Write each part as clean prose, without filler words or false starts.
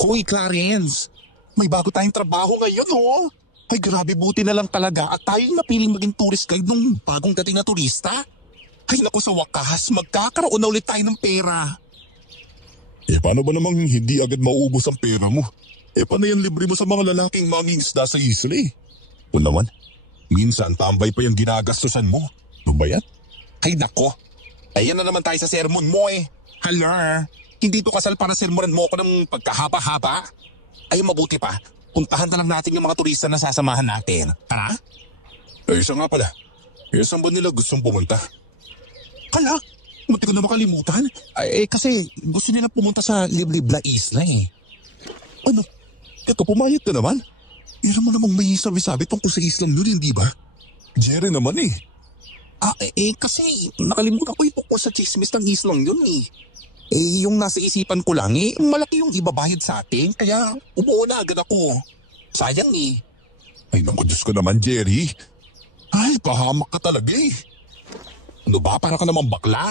Hoy, Clarence, may bago tayong trabaho ngayon, oh. Ay, grabe, buti na lang talaga at tayo napiling maging tourist guide nung bagong dating na turista. Ay, naku, sa wakas, magkakaroon na ulit tayo ng pera. Paano ba namang hindi agad mauubos ang pera mo? Paano yan libre mo sa mga lalaking mangingisda sa isla eh? Ito naman, minsan tambay pa yung ginagastusan mo. Ano ba yan? Ay, nako. Ayan na naman tayo sa sermon mo eh. Hala, hindi to kasal para sermonan mo ako ng pagkahaba-haba. Ay, mabuti pa. Puntahan na lang natin yung mga turista na sasamahan natin. Ha? Isa nga pala. Saan ba nila gustong pumunta? Hala, munti ko na makalimutan. Kasi gusto nila pumunta sa liblib na isla eh. Ano? Ito, pumayag ka naman? Ira mo namang may sabi-sabi tungkol sa islang yun, hindi ba? Jerry naman eh. Kasi nakalimutan ko yung tungkol sa chismis ng islang yun eh. Yung nasa isipan ko lang malaki yung ibabayad sa atin, kaya umuo na agad ako. Sayang eh. Ay naku, Diyos ko naman, Jerry. Ay, pahamak ka talaga eh. Ano ba, para ka namang bakla?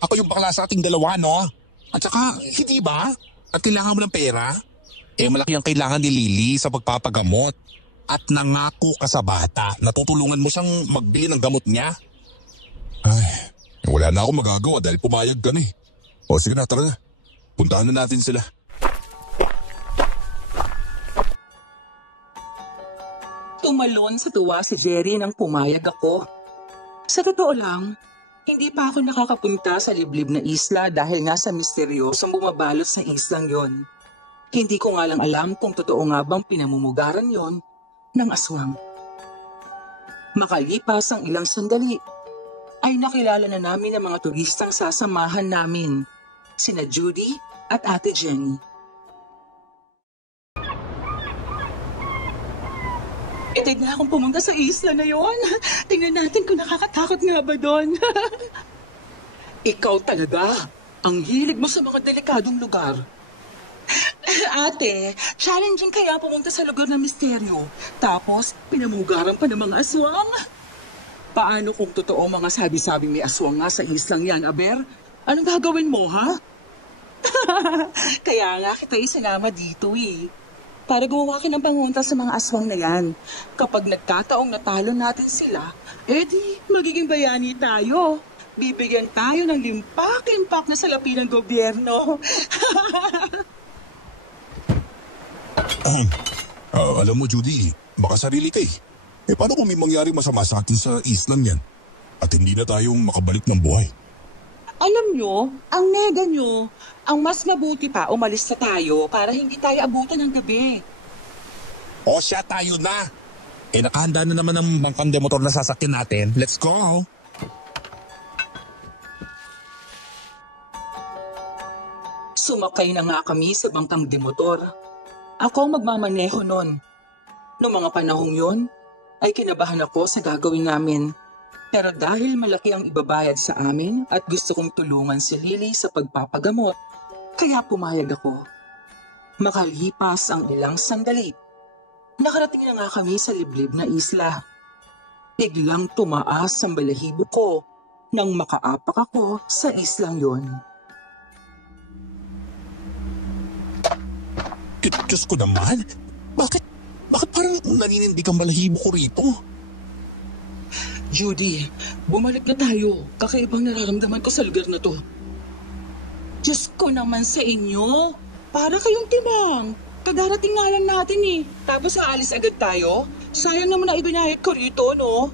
Ako yung bakla sa ating dalawa, no? At saka, hindi ba? At kailangan mo ng pera? Malaki ang kailangan ni Lily sa pagpapagamot. At nangako ka sa bata na tutulungan mo siyang magbili ng gamot niya. Ay, wala na akong magagawa dahil pumayag ka na eh. O sige na, tara na. Puntahan na natin sila. Tumalon sa tuwa si Jerry nang pumayag ako. Sa totoo lang, hindi pa ako nakakapunta sa liblib na isla dahil nga sa misteryosong bumabalot sa islang yon. Hindi ko nga lang alam kung totoo nga bang pinamumugaran yon ng aswang. Makalipas ang ilang sandali, ay nakilala na namin ang mga turistang sasamahan namin, sina Judy at Ate Jenny. Tignan na akong pumunta sa isla na yon. Tingnan natin kung nakakatakot nga ba doon. Ikaw talaga, ang hilig mo sa mga delikadong lugar. Ate, challenging kaya pumunta sa lugar ng misteryo. Tapos, pinamugaran pa ng mga aswang. Paano kung totoo mga sabi-sabing may aswang nga sa islang yan, Aber? Anong gagawin mo, ha? Kaya nga kita isinama dito eh. Para gumawa ka ng pangunta sa mga aswang na yan. Kapag nagkataong natalo natin sila, edi magiging bayani tayo. Bibigyan tayo ng limpak-limpak na salapi ng gobyerno. Alam mo, Judy, baka sarili ka eh. Paano kung may mangyari masama sa atin sa islang yan? At hindi na tayong makabalik ng buhay? Alam nyo, ang nega nyo, ang mas mabuti pa umalis na tayo para hindi tayo abutan ng gabi. O siya, tayo na. Nakahanda na naman ang bangkang demotor na sasakyan natin. Let's go. Sumakay na nga kami sa bangkang demotor. Ako ang magmamaneho nun. Noong mga panahong yon, ay kinabahan ako sa gagawin namin. Pero dahil malaki ang ibabayad sa amin at gusto kong tulungan si Lily sa pagpapagamot, kaya pumayag ako. Makalipas ang ilang sandali, nakarating na nga kami sa liblib na isla. Biglang tumaas ang balahibo ko nang makaapak ako sa islang yon. Diyos ko naman, bakit parang naninindig ang balahibo ko rito? Judy, bumalik na tayo. Kakaibang nararamdaman ko sa lugar na to. Diyos ko naman sa inyo. Para kayong timang. Kadarating nga lang natin eh. Tapos aalis agad tayo. Sayang naman na ibinayad ko rito, no?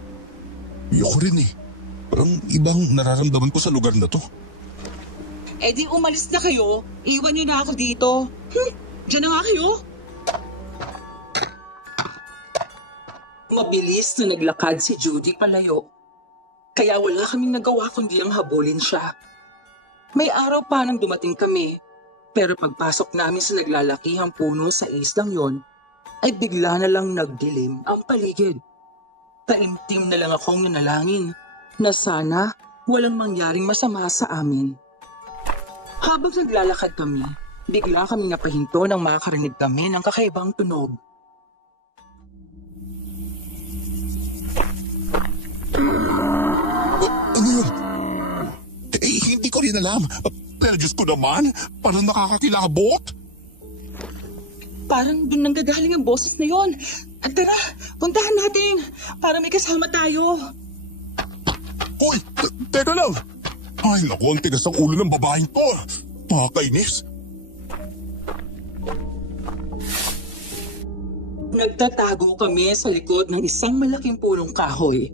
Ayoko rin eh. Parang ibang nararamdaman ko sa lugar na to. Eh di umalis na kayo. Iwan niyo na ako dito. Diyan na nga kayo. Mabilis na naglakad si Judy palayo. Kaya wala kaming nagawa kundi ang habulin siya. May araw pa nang dumating kami. Pero pagpasok namin sa naglalakihang puno sa islang yon, ay bigla na lang nagdilim ang paligid. Taimtim na lang akong nanalangin na sana walang mangyaring masama sa amin. Habang naglalakad kami, bigla kami napahinto nang makakarinig kami ng kakaibang tunog. Ano yun? Hindi ko rin alam. Pero Diyos ko naman, parang nakakakilabot. Parang doon nanggagaling ang boses na yon. At tara, puntahan natin para may kasama tayo. Hoy! Teka lang! Ay, naku, ang tigas ang ulo ng babaeng to. Nakakainis. Nagtatago kami sa likod ng isang malaking pulong kahoy.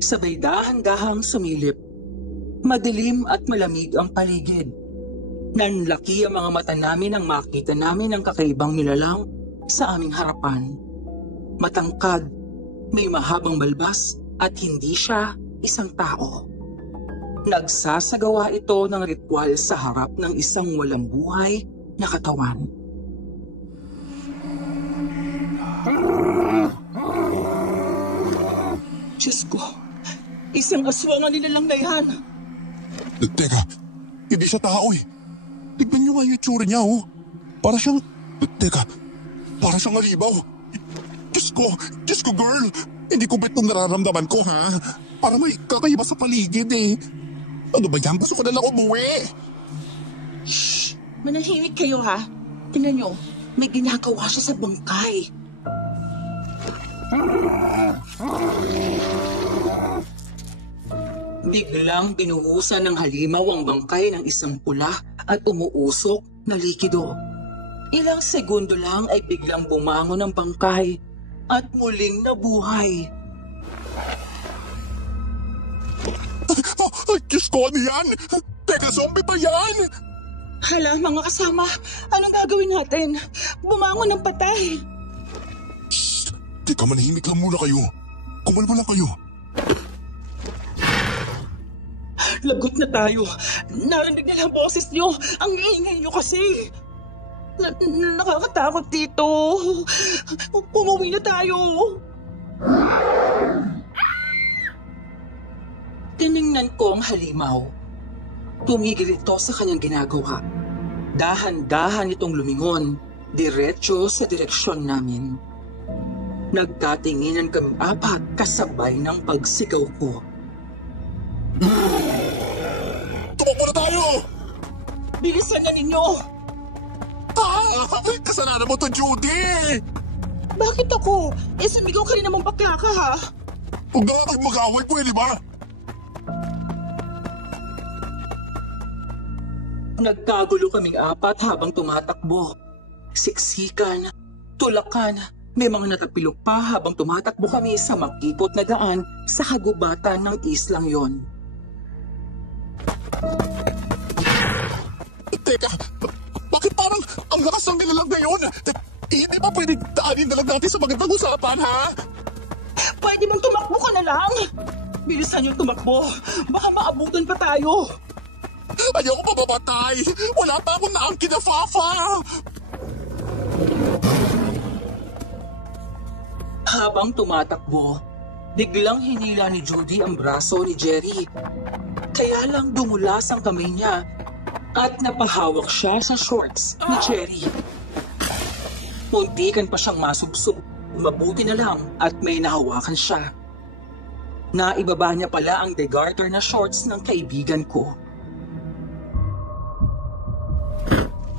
Sabay dahan-dahang sumilip. Madilim at malamig ang paligid. Nanlaki ang mga mata namin nang makita namin ang kakaibang nilalang sa aming harapan. Matangkad, may mahabang balbas at hindi siya isang tao. Nagsasagawa ito ng ritual sa harap ng isang walang buhay na katawan. Diyos ko, isang aswang ang nilalang na yan. Teka, hindi siya tao eh. Tignan niyo nga yung itsura niya, oh. Para siyang... Teka, para siyang halimaw. Diyos ko, girl. Hindi ko ba't itong nararamdaman ko, ha? Para may kakaiba sa paligid, eh. Ano ba yan? Gusto ko na lang umuwi. Shh! Manahimik kayo, ha? Tingnan niyo, may ginagawa siya sa bangkay. Biglang binuhusan ng halimaw ang bangkay ng isang pula at umuusok na likido. Ilang segundo lang ay biglang bumangon ang bangkay at muling nabuhay. Ay, Diyos ko, ano yan? Teka, zombie pa yan? Hala, mga kasama, anong gagawin natin? Bumangon ng patay. Shh! Teka, manahimik lang muna kayo. Kumalma lang kayo. Lagot na tayo. Narinig nila ang boses niyo. Ang iingay niyo kasi. Nakakatakot dito. Umuwi na tayo. Tiningnan ko ang halimaw. Tumigil ito sa kanyang ginagawa. Dahan-dahan itong lumingon, diretso sa direksyon namin. Nagtatinginan kami apat kasabay ng pagsigaw ko. Tumakbo na tayo! Bilisan na ninyo! Kasalanan mo to, Judy! Bakit ako? Sumigaw ka rin namang bakla ka, ha? Huwag na tayo mag-away, pwede ba? Nagkagulo kaming apat habang tumatakbo. Siksikan, tulakan, may mga natapilok pa habang tumatakbo kami sa makipot na daan sa kagubatan ng islang yon. Teka, bakit parang ang lakas ng nilalang ngayon? Hindi ba pwede daanin na lang natin sa magandang usapan, ha? Pwede mong tumakbo ka na lang! Bilisan yung tumakbo, baka maabutan pa tayo! Ayoko pa mamatay! Wala pa akong naangkin na Fafa! Habang tumatakbo, biglang hinila ni Judy ang braso ni Jerry. Kaya lang dumulas ang kamay niya at napahawak siya sa shorts ni Jerry. Muntikan pa siyang masubsob. Mabuti na lang at may nahawakan siya. Naibaba niya pala ang degarter na shorts ng kaibigan ko.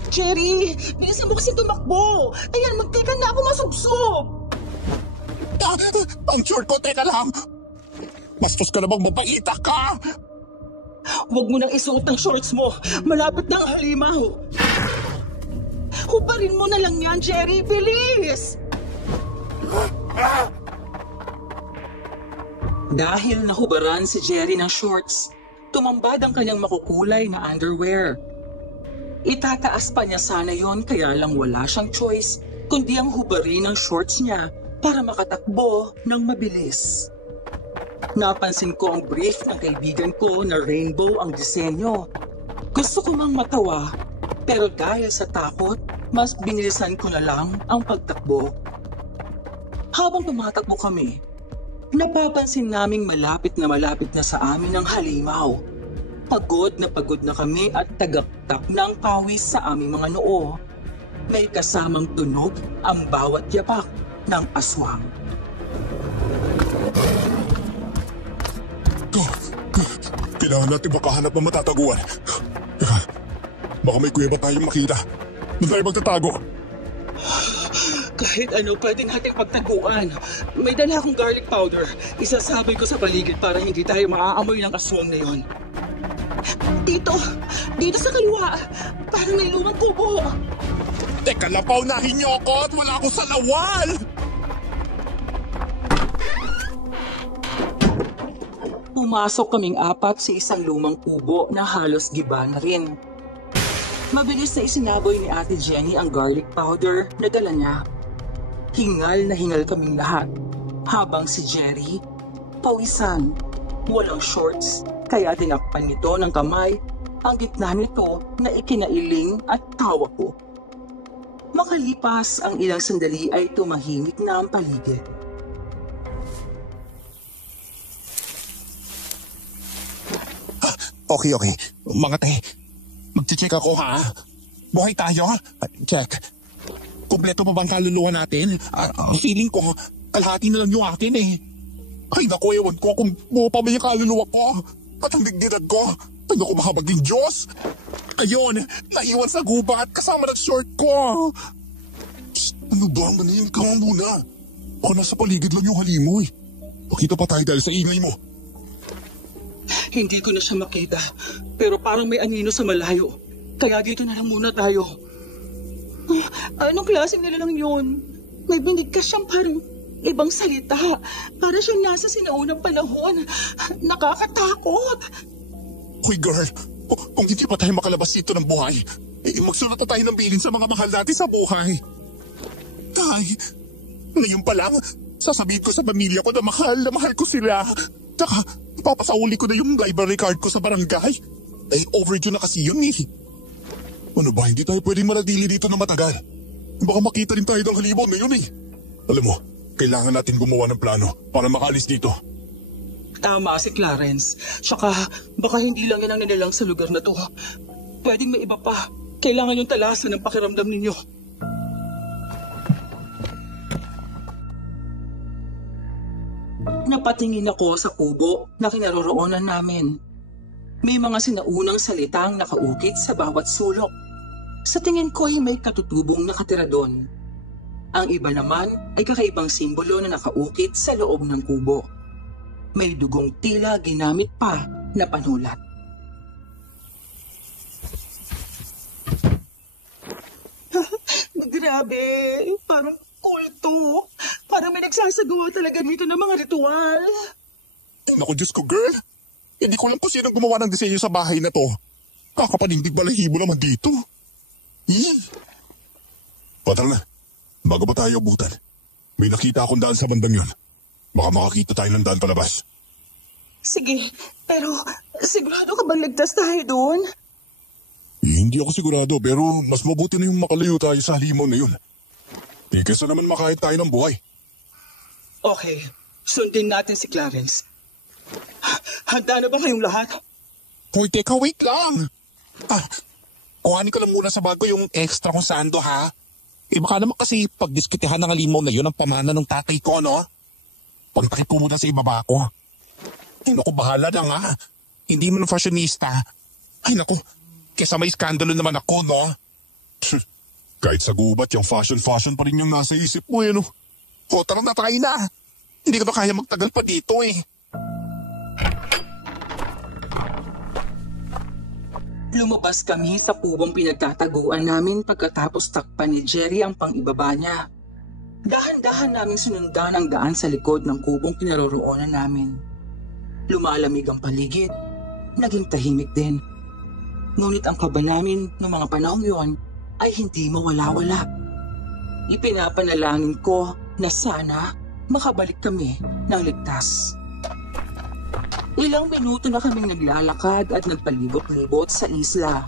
Jerry, bilisan mo kasi tumakbo. Ayan, magtikan na ako masubsob. Ang short ko, teka lang. Bastos ka namang mapaita ka. Huwag mo nang isuot ang shorts mo. Malapit na ang halimaw. Hubarin mo na lang yan, Jerry. Bilis! Dahil nahubaran si Jerry ng shorts, tumambad ang kanyang makukulay na underwear. Itataas pa niya sana yon kaya lang wala siyang choice kundi ang hubarin ng shorts niya para makatakbo ng mabilis. Napansin ko ang brief ng kaibigan ko na rainbow ang disenyo. Gusto ko mang matawa, pero dahil sa takot, mas binilisan ko na lang ang pagtakbo. Habang tumatakbo kami, napapansin naming malapit na sa amin ang halimaw. Pagod na kami at tagaktak ng pawis sa aming mga noo. May kasamang tunog ang bawat yapak ng aswang. Kailangan natin makahanap ng matataguan. Baka may kuweba tayong makita. Doon tayo magtatago. Kahit ano pwede nating pagtaguan. May dala akong garlic powder. Isasabay ko sa paligid para hindi tayo maaamoy ng aswang na yon. Dito! Dito sa kaliwa! Parang may lumang kubo! Teka lang, paunahin niyo ako at wala ako sa lawal! Pumasok kaming apat sa isang lumang kubo na halos giba na rin. Mabilis na isinaboy ni Ate Jenny ang garlic powder na dala niya. Hingal na hingal kaming lahat, habang si Jerry, pawisan, walang shorts, kaya tinakpan nito ng kamay ang gitna nito na ikinailing at tawa ko. Makalipas ang ilang sandali ay tumahimik na ang paligid. Okay. Mga te, magche-check ako ha. Buhay tayo? Check. Kumpleto pa bang kaluluwa natin? Feeling ko, kalahati na lang yung akin eh. Ay naku, ewan ko kung buo pa ba yung kaluluwa ko. At ang dignidad ko. Ay naku, mahabaging Diyos. Ayun, naiwan sa gubat kasama ng short ko. Psst, ano ba? Manahimik ka muna. Ako nasa paligid lang yung halimoy. Pakita pa tayo dahil sa ingay mo. Hindi ko na siya makita, pero parang may anino sa malayo. Kaya dito na lang muna tayo. Anong klaseng nilalang yun? May binigkas siyang parang ibang salita. Para siyang nasa sinaunang panahon. Nakakatakot. Hoy girl, kung hindi pa tayo makalabas dito ng buhay, magsulat na tayo ng bilin sa mga mahal natin sa buhay. Tay, ngayon pa lang, sasabihin ko sa pamilya ko na mahal ko sila. Tsaka, papasauli ko na yung library card ko sa barangay. Ay, overdue na kasi yun eh. Ano ba, hindi tayo pwedeng manatili dito na matagal. Baka makita rin tayo ng halibon na yun eh. Alam mo, kailangan natin gumawa ng plano para makaalis dito. Tama si Clarence. Tsaka, baka hindi lang yan ang nilalang sa lugar na to. Pwedeng may iba pa. Kailangan yung talasan ng pakiramdam ninyo. Napatingin ako sa kubo na kinaroroonan namin. May mga sinaunang salitang nakaukit sa bawat sulok. Sa tingin ko ay may katutubong nakatira doon. Ang iba naman ay kakaibang simbolo na nakaukit sa loob ng kubo. May dugong tila ginamit pa na panulat. Grabe, parang kulto. Parang may nagsasagawa talaga dito ng mga ritual. Naku, Diyos ko, girl. Hindi ko alam kung sino gumawa ng disenyo sa bahay na to. Kakapanindig balahibo naman dito. Tara na. Bago ba tayo abutan? May nakita akong daan sa bandang yun. Baka makakita tayo ng daan palabas. Sige, pero sigurado ka bang ligtas tayo doon? Hindi ako sigurado pero mas mabuti na yung makalayo tayo sa halimon na yun. Kesa naman makahit tayo ng buhay. Okay, sundin natin si Clarence. Handa na ba kayong lahat? Hoy, teka, wait lang. Kuhanin ko lang muna sa bago yung extra kong sando, ha? Baka naman kasi pagdiskutihan ng halimaw na yun ang pamana ng tatay ko, no? Pagtakip ko muna sa ibaba ko. Ay, naku, bahala na nga. Hindi mo ng fashionista. Ay, naku, kesa may skandalo naman ako, no? Kahit sa gubat, yung fashion pa rin yung nasa isip mo, no? O, tara na, try na. Hindi ko na kaya magtagal pa dito, eh. Lumabas kami sa kubong pinagtataguan namin pagkatapos takpan ni Jerry ang pang-ibaba niya. Dahan-dahan namin sinundan ang daan sa likod ng kubong kinaroroonan namin. Lumalamig ang paligid, naging tahimik din. Ngunit ang kaba namin noong mga panahong yon ay hindi mawala-wala. Ipinapanalangin ko na sana makabalik kami ng ligtas. Ilang minuto na kaming naglalakad at nagpalibot-libot sa isla,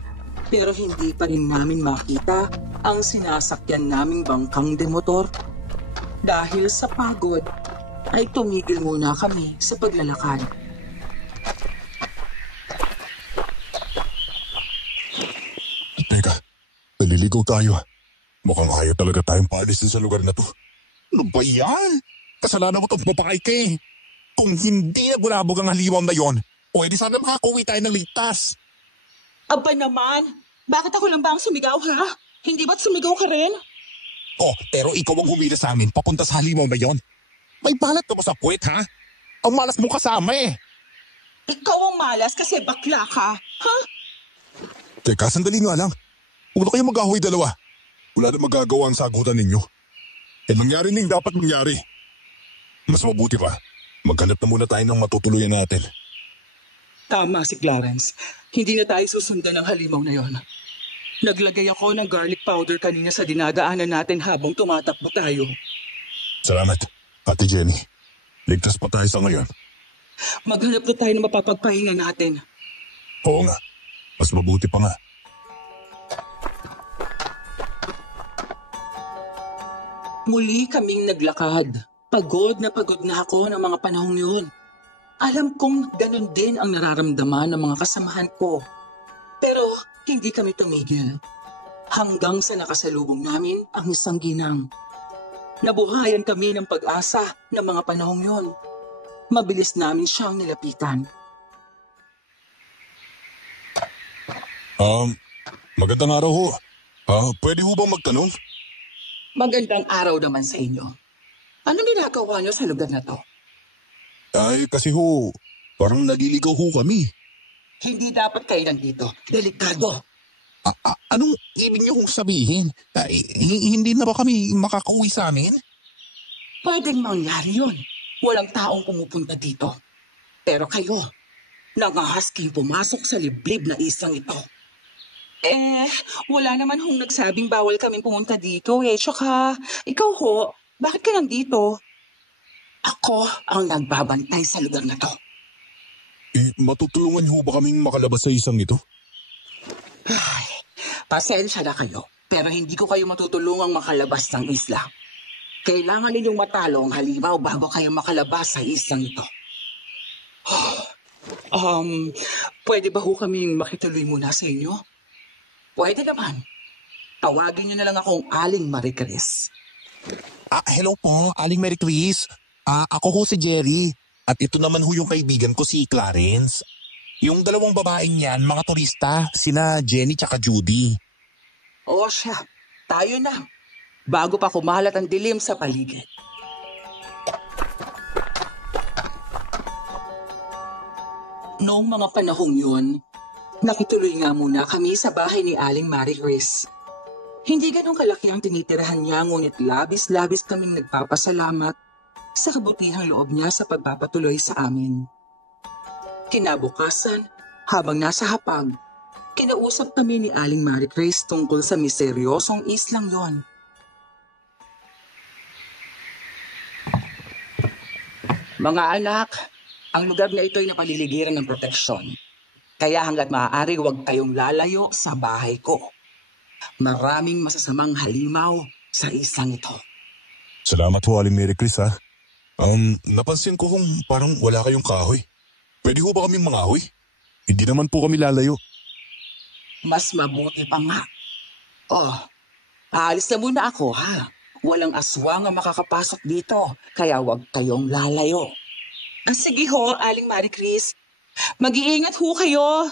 pero hindi pa rin namin makita ang sinasakyan naming bangkang demotor. Dahil sa pagod, ay tumigil muna kami sa paglalakad. Teka, naliligaw tayo. Mukhang ayaw talaga tayong paalisin sa lugar na to. Ano ba yan? Kasalanan mo itong babae ka eh. Kung hindi nagulabog ang halimaw na yon, pwede sana makakuwi tayo ng ligtas. Aba naman, bakit ako lang ba ang sumigaw ha? Hindi ba't sumigaw ka rin? Oh, pero ikaw ang humila sa amin papunta sa halimaw na yon. May balat ka ba sa puwet, ha? Ang malas mong kasama eh. Ikaw ang malas kasi bakla ka, ha? Teka, sandali nga lang. Huwag na kayo mag-ahoy dalawa. Wala na magagawa ang sagutan ninyo. Nangyari ning dapat mangyari. Mas mabuti pa, maghanap na muna tayo ng matutuluyan natin. Tama si Clarence. Hindi na tayo susundan ng halimaw na yon. Naglagay ako ng garlic powder kanina sa dinadaanan natin habang tumatakbo tayo. Salamat, Ate Jenny. Ligtas pa tayo sa ngayon. Maghanap na tayo ng mapapagpahinga natin. Oo nga, mas mabuti pa nga. Muli kaming naglakad. Pagod na ako ng mga panahong yun. Alam kong ganun din ang nararamdaman ng mga kasamahan ko. Pero hindi kami tumigil. Hanggang sa nakasalubong namin ang isang ginang. Nabuhayan kami ng pag-asa ng mga panahong yon. Mabilis namin siyang nilapitan. Magandang araw ho. Pwede ho bang magtanong? Magandang araw naman sa inyo. Ano ginagawa niyo sa lugar na to? Ay, kasi ho, parang naliligaw ho kami. Hindi dapat kayo nandito. Delikado. Anong ibig niyo kong sabihin? Hindi na ba kami makakauwi sa amin? Pwedeng mangyari yun. Walang taong pumupunta dito. Pero kayo, nangahas kayong pumasok sa liblib na islang ito. Wala naman hong nagsabing bawal kaming pumunta dito eh. Tsaka, ikaw ho, bakit ka nandito? Ako ang nagbabantay sa lugar na to. Matutulungan ho ba kaming makalabas sa isang ito? Ay, pasensya na kayo, pero hindi ko kayo matutulungang makalabas ng isla. Kailangan ninyong matalo ang halimaw bago kayo makalabas sa islang ito. Pwede ba ho kaming makituloy muna sa inyo? Pwede naman. Tawagin niyo na lang akong Aling Marie Chris. Hello po, Aling Mary Chris. Ako ho si Jerry. At ito naman ho yung kaibigan ko si Clarence. Yung dalawang babaeng yan, mga turista, sina Jenny tsaka Judy. O siya, tayo na. Bago pa kumalat ang dilim sa paligid. Noong mga panahong yun, nakituloy nga muna kami sa bahay ni Aling Marie Chris. Hindi ganun kalaki ang tinitirahan niya, ngunit labis-labis kaming nagpapasalamat sa kabutihang loob niya sa pagpapatuloy sa amin. Kinabukasan, habang nasa hapag, kinausap kami ni Aling Marie Chris tungkol sa misteryosong islang yon. Mga anak, ang lugar na ito ay napaliligiran ng proteksyon. Kaya hanggat maaari huwag kayong lalayo sa bahay ko. Maraming masasamang halimaw sa islang ito. Salamat ho, Aling Mary Chris, ha? Napansin ko kung parang wala kayong kahoy. Pwede ho ba kaming mangahoy? Hindi naman po kami lalayo. Mas mabuti pa nga. Aalis na muna ako, ha? Walang aswang ang makakapasok dito, kaya huwag kayong lalayo. Sige ho, Aling Marie Chris. Mag-iingat ho kayo.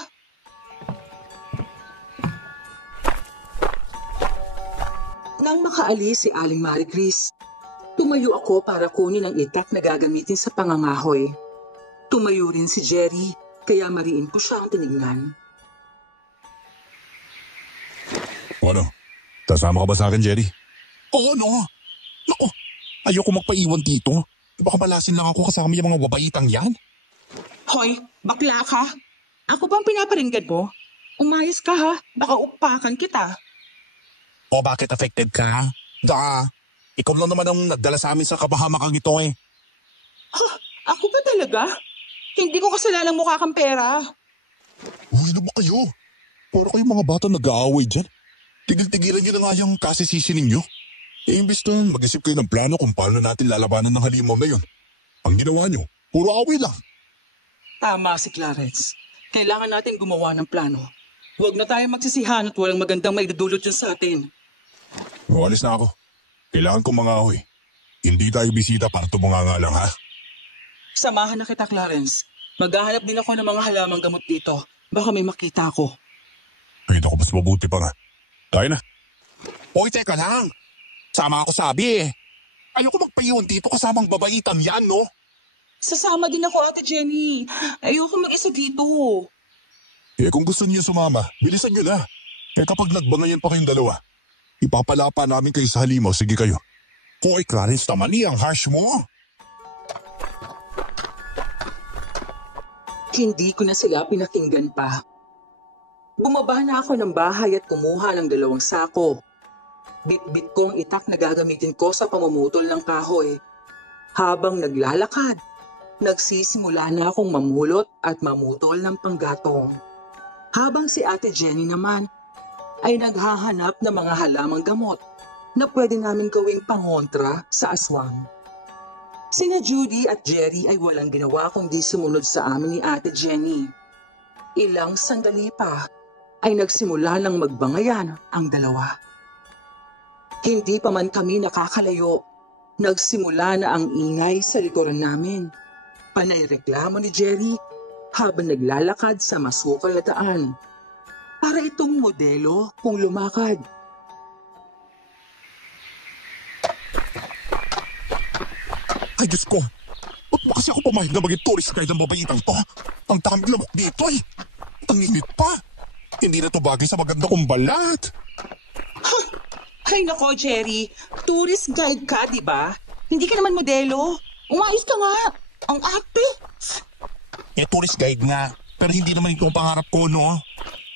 Nang makaalis si Aling Marie Chris, tumayo ako para kunin ang itak na gagamitin sa pangangahoy. Tumayo rin si Jerry, kaya mariin ko siya ang tinignan. Ano? Sasama ka ba sa akin, Jerry? Oo, no. Naku, ayoko magpaiwan dito. Baka malasin lang ako kasama yung mga wabaitang yan. Hoy, bakla ka? Ako bang pinaparinggan mo? Umayos ka ha, baka upakan kita. O bakit affected ka? Ikaw lang naman ang nagdala sa amin sa kapahamakang ito eh. Ako ba talaga? Hindi ko kasalanang mukha kang pera. Uy, ano ba kayo? Puro kayo mga bata nag-aaway dyan. Tigil-tigilan nyo na nga yung kasisisi ninyo. Imbis na mag-isip kayo ng plano kung paano natin lalabanan ng halimaw na yun. Ang ginawa nyo, puro away lang. Tama si Clarence. Kailangan natin gumawa ng plano. Huwag na tayo magsisihan at walang magandang maidudulot yun sa atin. Alis na ako. Kailangan kong mangahoy. Hindi tayo bisita para tumunganga lang, ha? Samahan na kita, Clarence. Maghahanap din ako ng mga halamang gamot dito. Baka may makita ako. Kahit ako mas mabuti pa nga. Tayo na. Hoy, teka lang. Sama ako sabi eh. Ayoko magpaiwan dito kasamang babaitan yan, no? Sasama din ako, Ate Jenny. Ayoko mag-isa dito. Kung gusto niyo sumama, bilisan niyo na. Kapag nagbangayan pa kayong dalawa, ipapala pa namin kayo sa halimaw. Sige kayo. Hoy, Clarence, naman ang harsh mo. Hindi ko na sila pinakinggan pa. Bumaba na ako ng bahay at kumuha ng 2 sako. Bit-bit ko ang itak na gagamitin ko sa pamumutol ng kahoy. Habang naglalakad, nagsisimula na akong mamulot at mamutol ng panggatong. Habang si Ate Jenny naman ay naghahanap ng mga halamang gamot na pwede namin gawing pangontra sa aswang. Sina Judy at Jerry ay walang ginawa kundi sumunod sa amin ni Ate Jenny. Ilang sandali pa ay nagsimula ng magbangayan ang dalawa. Hindi pa man kami nakakalayo, nagsimula na ang ingay sa likuran namin. Panay reklamo ni Jerry habang naglalakad sa masukal na daan. Para itong modelo kung lumakad. Ay, Diyos ko. Ba't ba kasi ako pumayag na maging tourist guide ng babaitang to? Ang dami lamok dito eh. Ang init pa. Hindi na to bagay sa maganda kong balat. Ay nako, Jerry. Tourist guide ka, di ba? Hindi ka naman modelo. Umayos ka nga. Ang ate. Tourist guide nga. Pero hindi naman ito ang pangarap ko, no?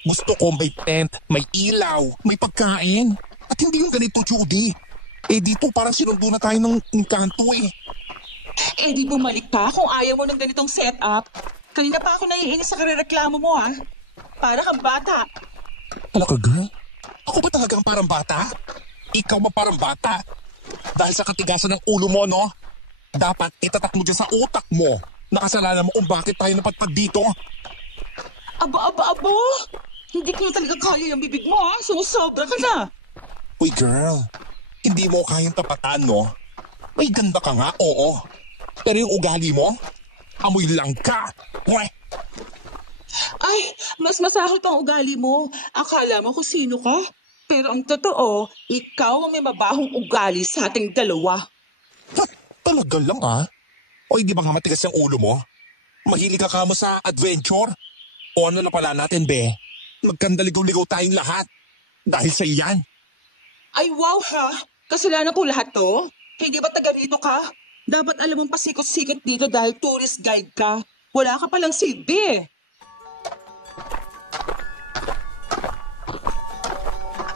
Gusto ko may tent, may ilaw, may pagkain. At hindi yung ganito, Judy. Dito parang sinundo na tayo ng kanto eh. Di bumalik ka kung ayaw mo ng ganitong setup. Kanina pa ako naiinis sa karereklamo mo, ha? Para kang bata. Alaka, girl? Ako ba talagang parang bata? Ikaw ba parang bata? Dahil sa katigasan ng ulo mo, no? Dapat itatak mo dyan sa utak mo. Nakasalanan mo kung bakit tayo napadpad dito. Aba! Hindi ko na talaga kaya yung bibig mo, ha? Sumusobra ka na. Uy, girl. Hindi mo kayang tapatan, no? May ganda ka nga, oo. Pero yung ugali mo, amoy lang ka. Weh! Ay, mas masakit ang ugali mo. Akala mo kung sino ka. Pero ang totoo, ikaw ang may mabahong ugali sa ating dalawa. Ha, talaga lang O hindi ba nga matigas yung ulo mo? Mahilig ka kamo sa adventure? O ano na pala natin, be? Magkandaligaw-ligaw tayong lahat. Dahil sa iyan. Ay wow ha, kasalanan ko lahat to? Hindi ba taga rito ka? Dapat alam mong pasikot-sikot dito dahil tourist guide ka. Wala ka palang silbi.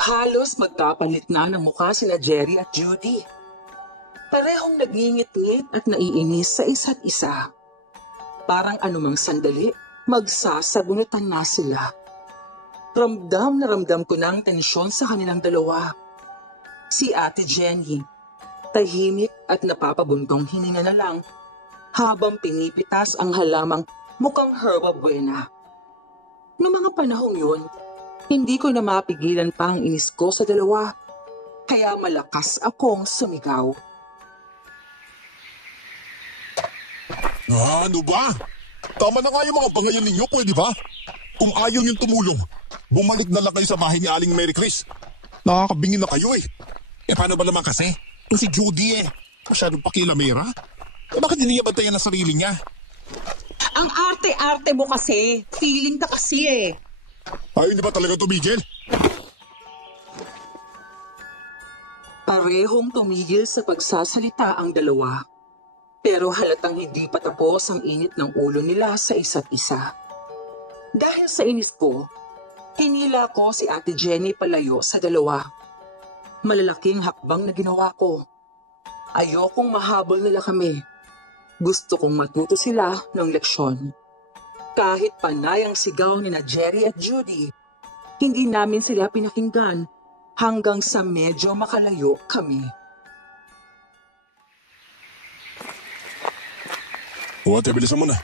Halos magkapalit na ng mukha sila Jerry at Judy. Parehong nagingit-ngit at naiinis sa isa't isa. Parang anumang sandali, magsasabunutan na sila. Ramdam na ramdam ko ng tensyon sa kanilang dalawa. Si Ate Jenny, tahimik at napapabuntong hininga na lang habang pinipitas ang halamang mukhang herba buena. Noong mga panahong yun, hindi ko na mapigilan pa ang inis ko sa dalawa, kaya malakas akong sumigaw. Ano ba? Tama na nga yung mga bangayan ninyo, pwede ba? Kung ayaw niyong tumulong, bumalik na lang kayo sa bahay ni Aling Mary Chris. Nakakabingin na kayo eh. Paano ba naman kasi? Yung si Judy masyadong pakilamera. Bakit hindi niya bantayan ang sarili niya? Ang arte-arte mo kasi. Feeling ka kasi Ayaw niyo ba talaga tumigil? Parehong tumigil sa pagsasalita ang dalawa. Pero halatang hindi pa tapos ang init ng ulo nila sa isa't isa. Dahil sa inis ko, hinila ko si Ate Jenny palayo sa dalawa. Malalaking hakbang na ginawa ko. Ayokong mahabol nila kami. Gusto kong matuto sila ng leksyon. Kahit panay ang sigaw ni na Jerry at Judy, hindi namin sila pinakinggan hanggang sa medyo makalayo kami. Ate, bilisan mo na.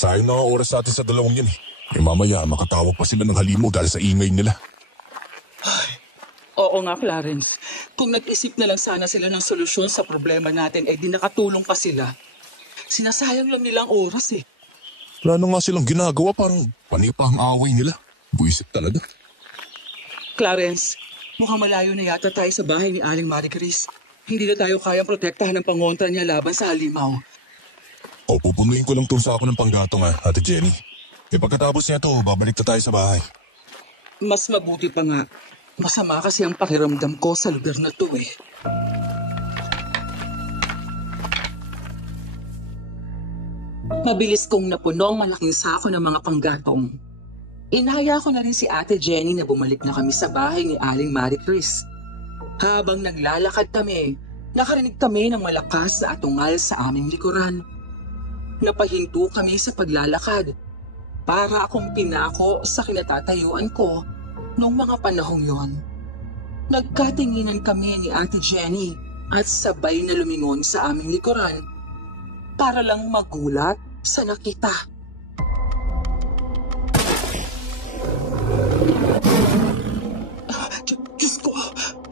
Sayang na ang oras natin sa dalawang yan eh. Mamaya makatawag pa sila ng halimaw dahil sa ingay nila. Oo nga, Clarence. Kung nag-isip na lang sana sila ng solusyon sa problema natin, di nakatulong pa sila. Sinasayang lang nilang oras eh. Wala na nga silang ginagawa, parang panipa ang away nila. Buisit talaga. Clarence, Mukhang malayo na yata tayo sa bahay ni Aling Marie Chris. Hindi na tayo kayang protektahan ng pangontra niya laban sa halimaw. O, pupunuin ko lang itong sako ng panggatong Ate Jenny. Pagkatapos niya to, babalik na tayo sa bahay. Mas mabuti pa nga. Masama kasi ang pakiramdam ko sa lugar na to eh. Mabilis kong napuno ang malaking sako ng mga panggatong. Inaya ko na rin si Ate Jenny na bumalik na kami sa bahay ni Aling Marie Chris. Habang naglalakad kami, nakarinig kami ng malakas na atungal sa aming likuran. Napahinto kami sa paglalakad. Para akong pinako sa kinatatayuan ko noong mga panahong yon. Nagkatinginan kami ni Ate Jenny at sabay na lumingon sa aming likuran para lang magulat sa nakita. Diyos ko,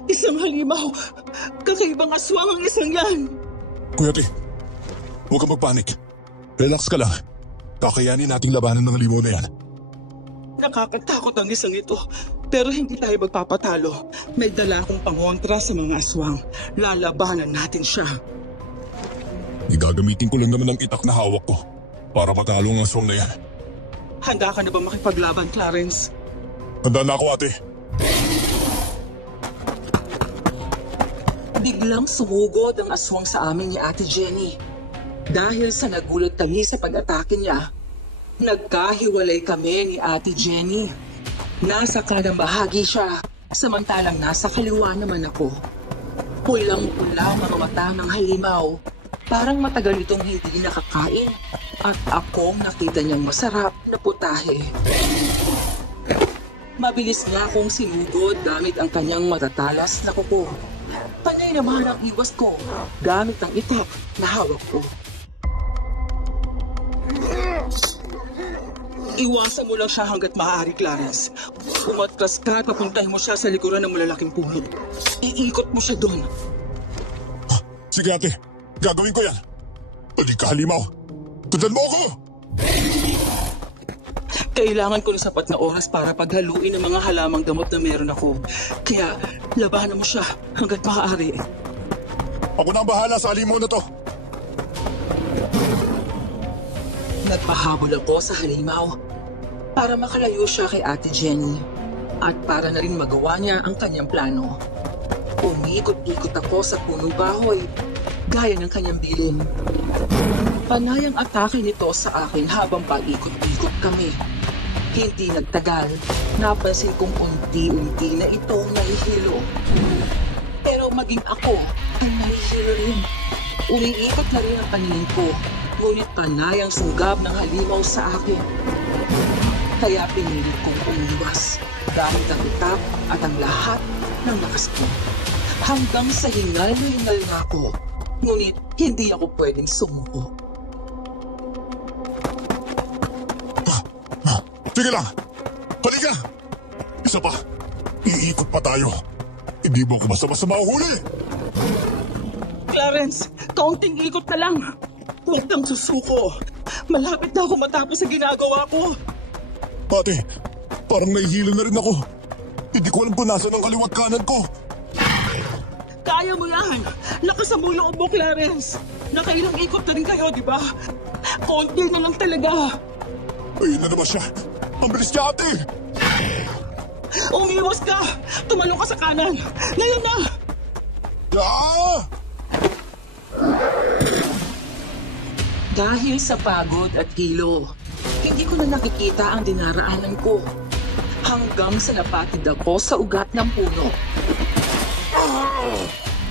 isang halimaw. Kakaibang aswang ang isang yan. Kuya T, huwag kang magpanik. Relax ka lang. Kakayanin nating labanan ng halimaw na yan. Nakakatakot ang isang ito. Pero hindi tayo magpapatalo. May dala akong pangontra sa mga aswang. Lalabanan natin siya. Igagamitin ko lang naman ang itak na hawak ko para matalo ang aswang na yan. Handa ka na ba makipaglaban, Clarence? Handa na ako, ate. Biglang sumugod ang aswang sa amin ni Ate Jenny. Dahil sa nagulat kami sa pag-atake niya, nagkahiwalay kami ni Ate Jenny. Nasa kanang bahagi siya, samantalang nasa kaliwa naman ako. Pulang-pula mga mata ng halimaw. Parang matagal itong hindi nakakain at akong nakita niyang masarap na putahe. Mabilis niya akong sinugod gamit ang kanyang matatalas na kuko. Panay naman ang iwas ko gamit ang itak na hawak ko. Iwasan mo lang siya hanggat maaari, Clarence. Umatras ka at papuntahin mo siya sa likuran ng malalaking puno. Iikot mo siya doon. Sige, ate. Gagawin ko yan. Balik ka, halimaw. Tundan mo ako! Kailangan ko ng sapat na oras para paghaluin ang mga halamang gamot na meron ako. Kaya labanan mo siya hanggat maaari. Ako na ang bahala sa halimaw na to. Nagpahabol ako sa halimaw para makalayo siya kay Ate Jenny at para na rin magawa niya ang kanyang plano. Umikot-ikot ako sa punong bahoy gaya ng kanyang bilin. Panay ang atake nito sa akin habang paikot-ikot kami. Hindi nagtagal, napansin kong unti-unti na itong nahihilo. Pero maging ako ay nahihilo rin. Umiikot na rin ang paningin ko, ngunit panay ang sunggab ng halimaw sa akin. Kaya pinilit kong umiwas gamit ang itak at ang lahat ng lakas ko. Hanggang sa hingal na hingal na ako, ngunit hindi ako pwedeng sumuko. Sige lang! Halika! Isa pa! Iikot pa tayo! Hindi mo ako basta-basta mahuhuli! Clarence, kaunting ikot na lang. Huwag kang susuko. Malapit na ako matapos sa ginagawa ko. Ate, parang nahihilo na rin ako. Hindi ko alam kung nasa ng kaliwat kanan ko. Kaya mo yan. Lakas ang loob mo, Clarence. Nakailang ikot na rin kayo, di ba? Konti na lang talaga. Ayun na naman siya. Ang bilis niya, ate! Umiwas ka! Tumalong ka sa kanan! Ngayon na! Ah! Dahil sa pagod at hilo, hindi ko na nakikita ang dinaraanan ko. Hanggang sa napatid ako sa ugat ng puno.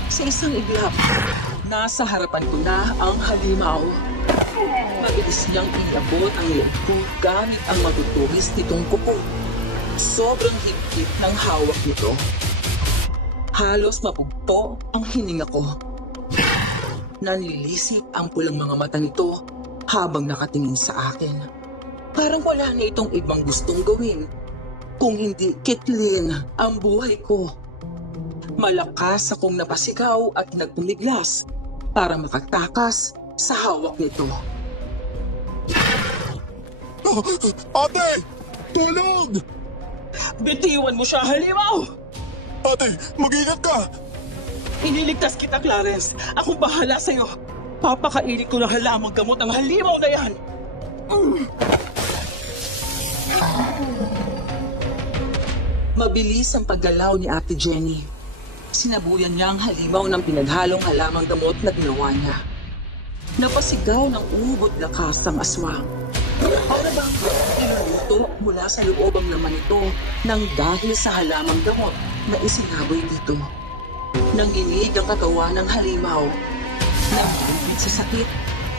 Sa isang iglap, nasa harapan ko na ang halimaw. Mabilis niyang inabot ang leeg ko gamit ang magutugis nitong kuko. Sobrang higpit ng hawak nito. Halos mapugpo ang hininga ko. Nanilisip ang pulang mga mata nito habang nakatingin sa akin. Parang wala na itong ibang gustong gawin kung hindi kitlin ang buhay ko. Malakas akong napasigaw at nagpumiglas para makatakas sa hawak nito. Ate! Tulog! Bitiwan mo siya, halimaw! ate! Mag-ingat ka! Iniligtas kita, Clarence. Akong bahala sa'yo. Papakainit ko ng halamang gamot ang halimaw na yan. Mabilis ang paggalaw ni Ate Jenny. Sinabuyan niya ang halimaw ng pinaghalong halamang gamot na ginawa niya. Napasigaw ng ubod lakas ang aswang. Para bang iluluto mula sa loob ang laman ito nang dahil sa halamang gamot na isinaboy dito. Nanginig ang katawan ng halimaw. Nagbumbit sa sakit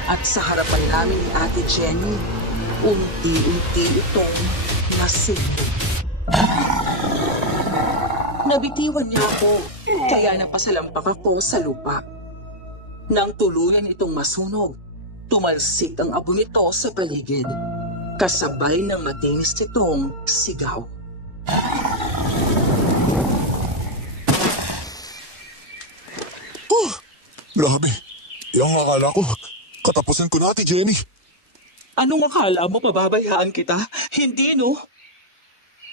at sa harapan namin ni Ate Jenny, unti-unti itong nasilip. Nabitiwan niya ako, kaya napasalampak ako sa lupa. Nang tuluyan itong masunog, tumalsik ang abo nito sa paligid, kasabay ng matinis nitong sigaw. Grabe. Yung akala ko, katapusan ko na, Ate Jenny. Anong akala mo, pababayaan kita? Hindi, no?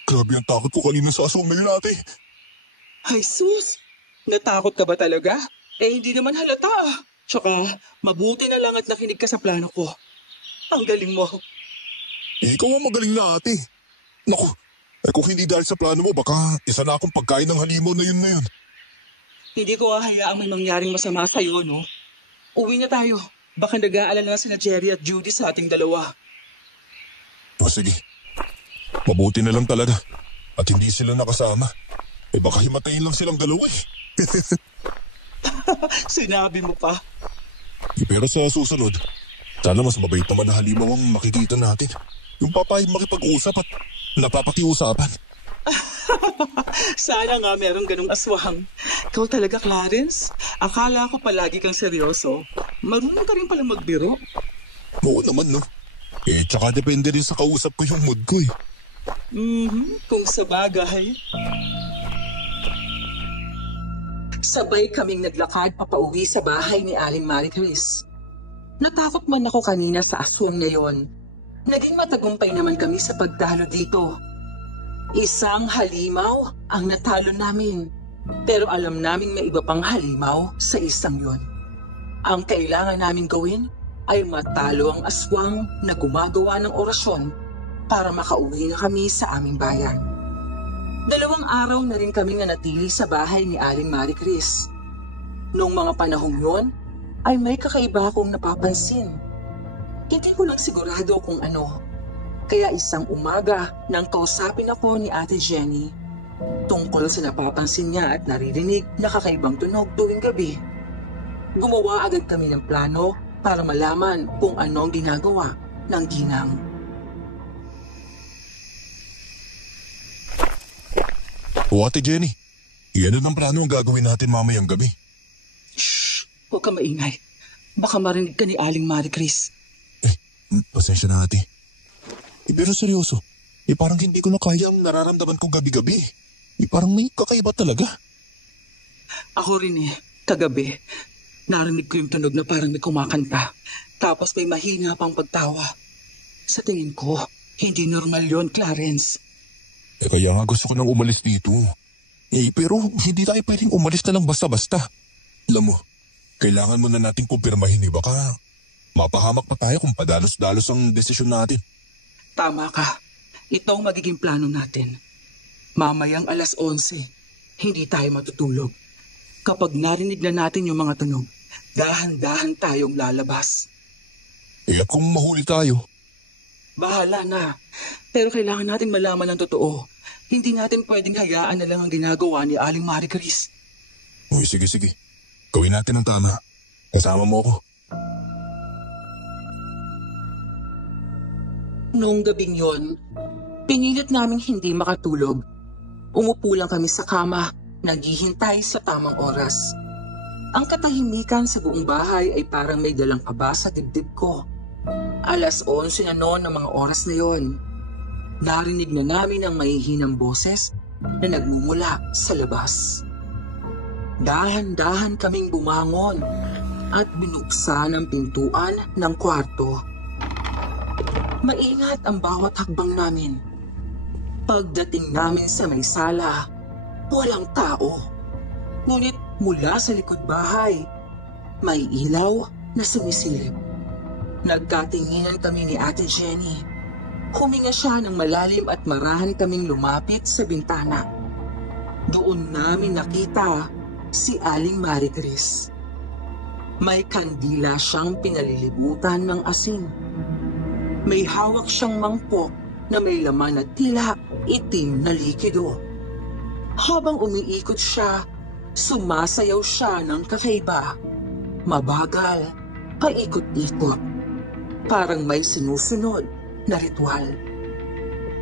Grabe ang takot ko kanina sa aswang na yun, ate. Ay, sus! Natakot ka ba talaga? Eh, hindi naman halata. Tsaka, mabuti na lang at nakinig ka sa plano ko. Ang galing mo. Ikaw ang magaling na, ate. Naku, kung hindi dahil sa plano mo, baka isa na akong pagkain ng halimaw na yun. Hindi ko hahayaang may mangyaring masama sa'yo, no? Uwi na tayo. Baka nag-aalala na sina Jerry at Judy sa ating dalawa. O sige. Mabuti na lang talaga. At hindi sila nakasama. Baka himatayin lang silang dalawa eh. Sinabi mo pa. Pero sa susunod, sana mas mabait naman na halimaw ang makikita natin. Yung papayag makipag-usap at napapakiusapan. Sana nga merong ganong aswang. Ikaw talaga, Clarence? Akala ko palagi kang seryoso. Marunong ka rin pala magbiro. Oo naman, no? Tsaka depende rin sa kausap ko yung mood ko eh. Kung sa bagay. Sabay kaming naglakad papauwi sa bahay ni Aling Marie Chris. Natakot man ako kanina sa aswang na yon. Naging matagumpay naman kami sa pagdalo dito. Isang halimaw ang natalo namin. Pero alam naming may iba pang halimaw sa isang yon. Ang kailangan namin gawin ay matalo ang aswang na gumagawa ng orasyon para makauwi na kami sa aming bayan. 2 araw na rin kami nanatili sa bahay ni Aling Marie Chris. Noong mga panahong yon, ay may kakaiba akong napapansin. Hindi ko lang sigurado kung ano. Kaya isang umaga nang kausapin ako ni Ate Jenny tungkol sa napapansin niya at naririnig na kakaibang tunog tuwing gabi. Gumawa agad kami ng plano para malaman kung ano ang ginagawa ng ginang. O Ate Jenny, iyan ang plano ang gagawin natin mamayang gabi. Shh! Huwag ka maingay. Baka marinig ka ni Aling Marie Chris. Pasensya na, ate. Pero seryoso, parang hindi ko na kaya ang nararamdaman ko gabi-gabi. Parang may kakaiba talaga. Ako rin kagabi. Narinig ko yung tunog na parang may kumakanta. Tapos may mahina pang pagtawa. Sa tingin ko, hindi normal yon, Clarence. Kaya nga gusto ko nang umalis dito. Pero hindi tayo pwedeng umalis na lang basta-basta. Alam mo, kailangan mo na nating kumpirmahin baka mapahamak pa tayo kung padalos-dalos ang desisyon natin. Tama ka. Ito ang magiging plano natin. Mamayang 11:00, hindi tayo matutulog. Kapag narinig na natin yung mga tunog, dahan-dahan tayong lalabas. At kung mahuli tayo? Bahala na. Pero kailangan natin malaman ang totoo. Hindi natin pwedeng hayaan na lang ang ginagawa ni Aling Marie Chris. Uy, sige. Gawin natin ang tama. Kasama mo ako. Noong gabing yon, pinilit naming hindi makatulog. Umupo lang kami sa kama, naghihintay sa tamang oras. Ang katahimikan sa buong bahay ay parang may dalang kaba sa dibdib ko. 11:00 na noon ang mga oras na yon. Narinig na namin ang mahihinang boses na nagmumula sa labas. Dahan-dahan kaming bumangon at binuksan ang pintuan ng kwarto. Maingat ang bawat hakbang namin. Pagdating namin sa may sala, Walang tao. Ngunit mula sa likod bahay, may ilaw na sumisilip. Nagkatinginan kami ni Ate Jenny. Huminga siya ng malalim at marahan kaming lumapit sa bintana. Doon namin nakita si Aling Maricris. May kandila siyang pinalilibutan ng asin. May hawak siyang mangkok na may laman na tila itim na likido. Habang umiikot siya, sumasayaw siya ng kakaiba. Mabagal, paikot-ikot. Parang may sinusunod na ritual.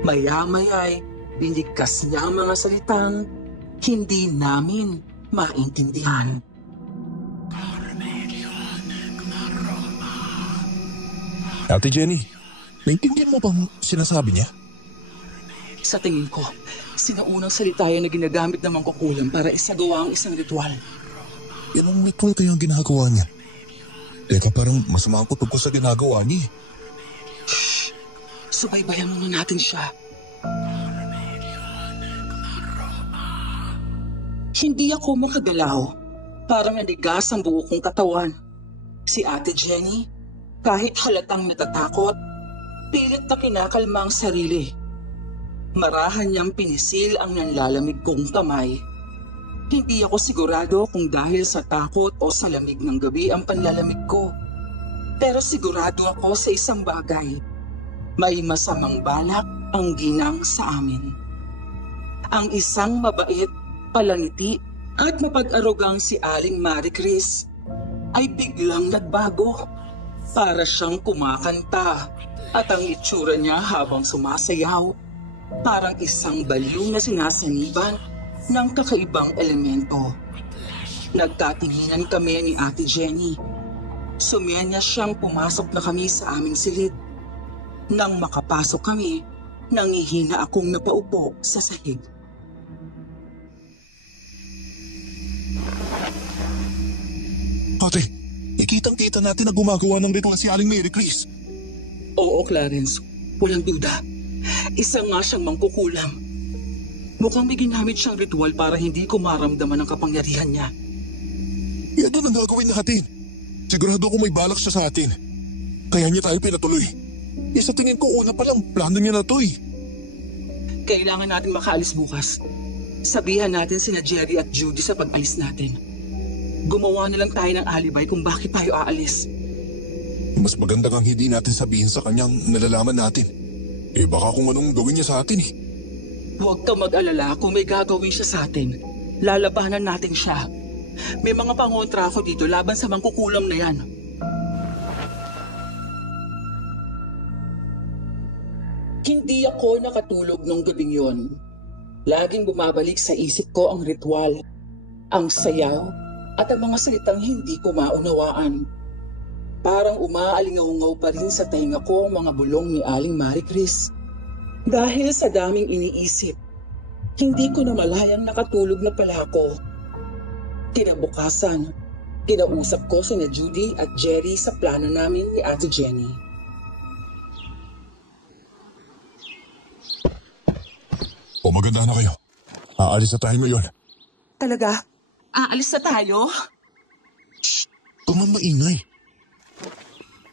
Maya-maya'y binigkas niya ang mga salitang hindi namin maintindihan. Ate Jenny, naintindihan mo bang sinasabi niya? Sa tingin ko, sinaunang salita yan na ginagamit ng mangkukulam para isagawa ang isang ritual. Yan ang ritual kaya ang ginagawa niya. Teka, parang masama ang kutob ko sa ginagawa niya. Subaybayan muna natin siya. Hindi ako makagalaw. Parang nanigas ang buo kong katawan. Si Ate Jenny, kahit halatang natatakot, pilit na kinakalma ang sarili. Marahan niyang pinisil ang nanlalamig kong kamay. Hindi ako sigurado kung dahil sa takot o sa lamig ng gabi ang panlalamig ko. Pero sigurado ako sa isang bagay. May masamang balak ang ginang sa amin. Ang isang mabait, palangiti at mapag-arugang si Aling Maricris ay biglang nagbago. Para siyang kumakanta at ang itsura niya habang sumasayaw parang isang baliw na sinasaniban ng kakaibang elemento. Nagkatinginan kami ni Ate Jenny. Sumenya siyang pumasok na kami sa aming silid. Nang makapasok kami, nangihina akong napaupo sa sahig. Ate, ikitang-kita natin na gumagawa ng ritual si Aling Maricris. Oo, Clarence. Walang duda. Isa nga siyang mangkukulam. Mukhang may ginamit siyang ritual para hindi ko maramdaman ang kapangyarihan niya. Yan doon ang gagawin natin. Sigurado ko may balak siya sa atin. Kaya niya tayo pinatuloy. Sa tingin ko una pa lang plano niya na to eh. Kailangan natin makaalis bukas. Sabihan natin sina Jerry at Judy sa pag-alis natin. Gumawa na lang tayo ng alibay kung bakit tayo aalis. Mas maganda kang hindi natin sabihin sa kanyang nalalaman natin. Baka kung anong gawin niya sa atin eh. Huwag ka mag-alala kung may gagawin siya sa atin. Lalabanan natin siya. May mga pangontra ako dito laban sa mangkukulam na yan. Hindi ako nakatulog nung gabing yon. Laging bumabalik sa isip ko ang ritual, ang sayaw, at ang mga salitang hindi ko maunawaan. Parang umaalingaw pa rin sa tenga ko ang mga bulong ni Aling Maricris. Dahil sa daming iniisip, hindi ko na malayang nakatulog na pala ako. Kinabukasan, kinausap ko sina Judy at Jerry sa plano namin ni Ate Jenny. O maganda na kayo. Aalis na tayo ngayon. Talaga? Aalis na tayo? Tumang maingay.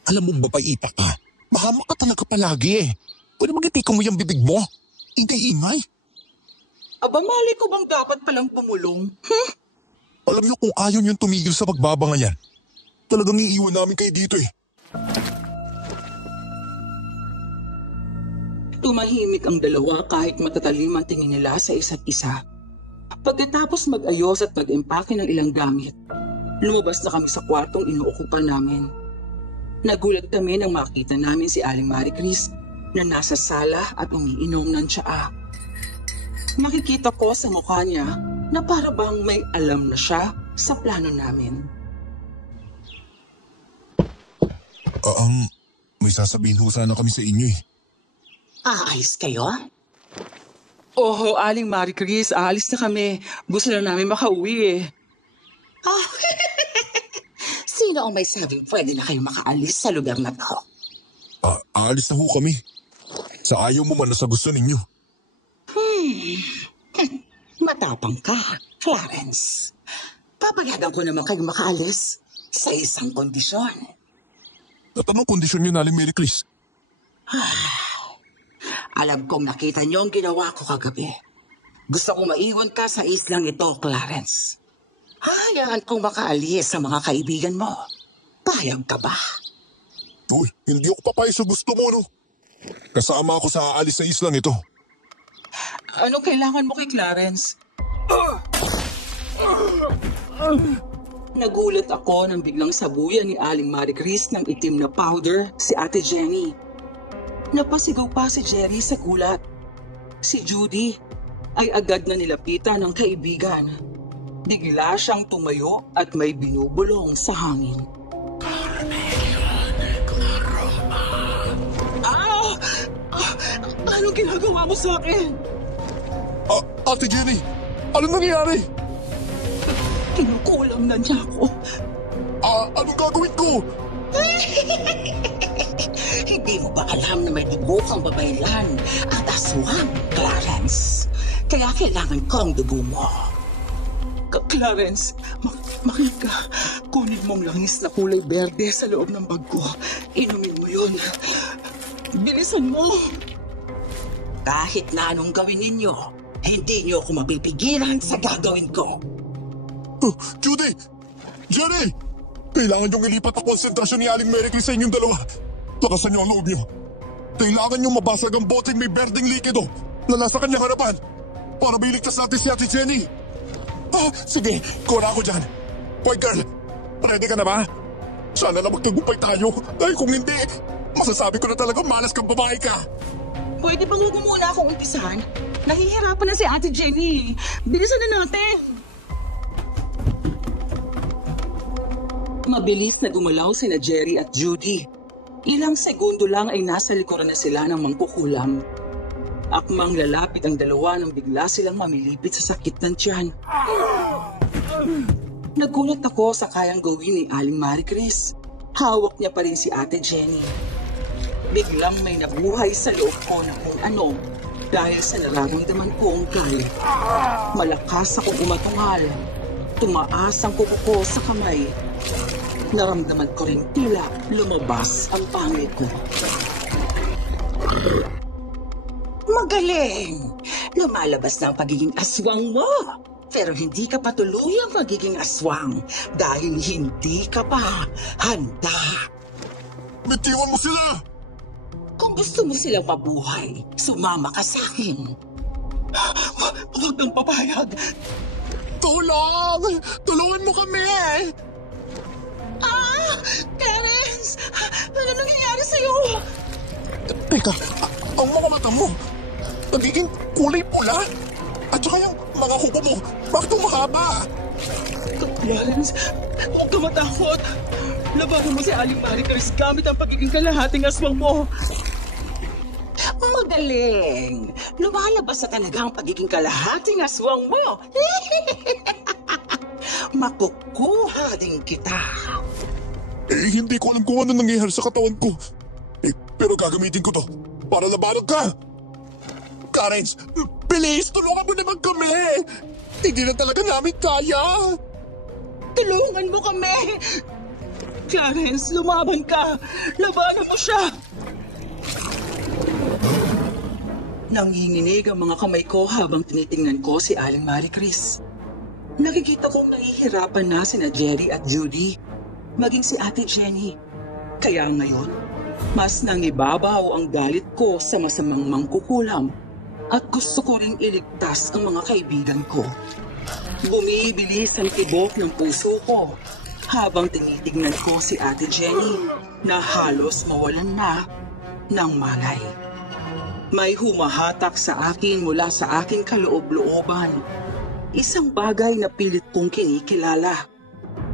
Alam mo ba paita ka? Mahamak ka talaga palagi eh. Pwede magitikom mo yung bibig mo. Hindi ingay. Aba, mali ko bang dapat palang pumulong? Alam niyo kung ayaw niyong tumigil sa pagbabangan yan, talagang iiwan namin kayo dito eh. Tumahimik ang dalawa kahit matatalim ang tingin nila sa isa't isa. Pagkatapos mag-ayos at mag-impake ng ilang gamit, lumabas na kami sa kwartong inuukupan namin. Nagulat kami nang makita namin si Aling Maricris na nasa sala at umiinom ng tsaa. Makikita ko sa mukha niya na para bang may alam na siya sa plano namin. May sasabihin ho sana kami sa inyo eh. Aalis kayo? Oho, Aling Maricris, aalis na kami. Gusto na namin makauwi eh. Oh, sino ang may sabing pwede na kayo makaalis sa lugar na to? Aalis na ho kami. Sa ayaw mo man na sa gusto ninyo. Matapang ka, Clarence. Papayagan ko naman kayo makaalis sa isang kondisyon. At anong kondisyon niyo na, Aling Mary Chris? Alam kong nakita niyo ang ginawa ko kagabi. Gusto kong maiwan ka sa islang ito, Clarence. Hayaan kong makaalis sa mga kaibigan mo. Payag ka ba? Uy, hindi ako papayag sa gusto mo, no? Kasama ako sa aalis sa islang ito. Ano kailangan mo kay Clarence? Nagulat ako nang biglang sabuyan ni Aling Marie Chris ng itim na powder si Ate Jenny. Napasigaw pa si Jerry sa gulat. Si Judy ay agad na nilapitan ng kaibigan. Bigla siyang tumayo at may binubulong sa hangin. Ah! Anong ginagawa mo sa akin? Ate Jenny, ano nangyayari? Kinukulam na niya ako. Anong gagawin ko? Hindi mo ba alam na may dibukang babaylan at aswang, Clarence? Kaya kailangan ko ang dugo mo. Clarence, makinig ka. Kunin mong langis na kulay berde sa loob ng bag ko. Inumin mo yun. Bilisan mo. Kahit na anong gawin ninyo, hindi niyo ako mapipigilan sa gagawin ko. Judy! Jerry! Kailangan niyong ilipat ang konsentrasyon ni Aling Mary Chris sa inyong dalawa. Lakasan niyo ang loob niyo. Kailangan niyong mabasag ang boteng may berdeng likido na nasa kanyang harapan para biligtas natin si Ate Jenny. Sige, kuha ako dyan. Boy girl, ready ka na ba? Sana na magtagumpay tayo. Dahil kung hindi, masasabi ko na talaga malas kang babae ka. Pwede bang huwag mo muna akong umpisan? Nahihirapan na si Ate Jenny. Bilisan na natin. Mabilis na gumalaw sina Jerry at Judy. Ilang segundo lang ay nasa likuran na sila ng mangkukulam. Akmang lalapit ang dalawa nang bigla silang mamilipit sa sakit ng tiyan. Nagulat ako sa kayang gawin ni Aling Marie Chris. Hawak niya pa rin si Ate Jenny. Biglang may nabuhay sa loob ko na kung ano dahil sa nararamdaman kong galit. Malakas akong umatungal. Tumaas ang kuko ko sa kamay. Naramdaman ko rin tila lumabas ang pangit ko. Magaling! Lumalabas na ang pagiging aswang mo. Pero hindi ka patuloy ang magiging aswang dahil hindi ka pa handa. Bitiwan mo sila! Kung gusto mo silang mabuhay, sumama ka sa akin. Huwag kang papayag. Tulong! Tulungan mo kami! Clarence! Ano nangyayari sa'yo? Teka, ang mga mata mo, nagiging kulay pula. At saka yung mga kuko mo, bakit mahaba? Clarence, huwag ka matakot. Labanan mo si Aling Marie Chris gamit ang pagiging kalahating aswang mo. Magaling! Lumalabas na talaga ang pagiging kalahating aswang mo. Makukuha din kita. Hindi ko alam kung ano nangyayari sa katawan ko. Pero gagamitin ko to para labanan ka. Clarence, bilis! Tulungan mo naman kami! Hindi na talaga namin kaya! Tulungan mo kami! Clarence, lumaban ka! Labanan mo siya! Nanginginig ang mga kamay ko habang tinitingnan ko si Aling Marie Chris. Nakikita kong nahihirapan na sina Jerry at Judy, maging si Ate Jenny. Kaya ngayon, mas nangibabaw ang galit ko sa masamang mangkukulam at gusto ko ring iligtas ang mga kaibigan ko. Bumibilis ang tibok ng puso ko habang tinitignan ko si Ate Jenny na halos mawalan na ng malay. May humahatak sa akin mula sa aking kaloob-looban. Isang bagay na pilit kong kinikilala.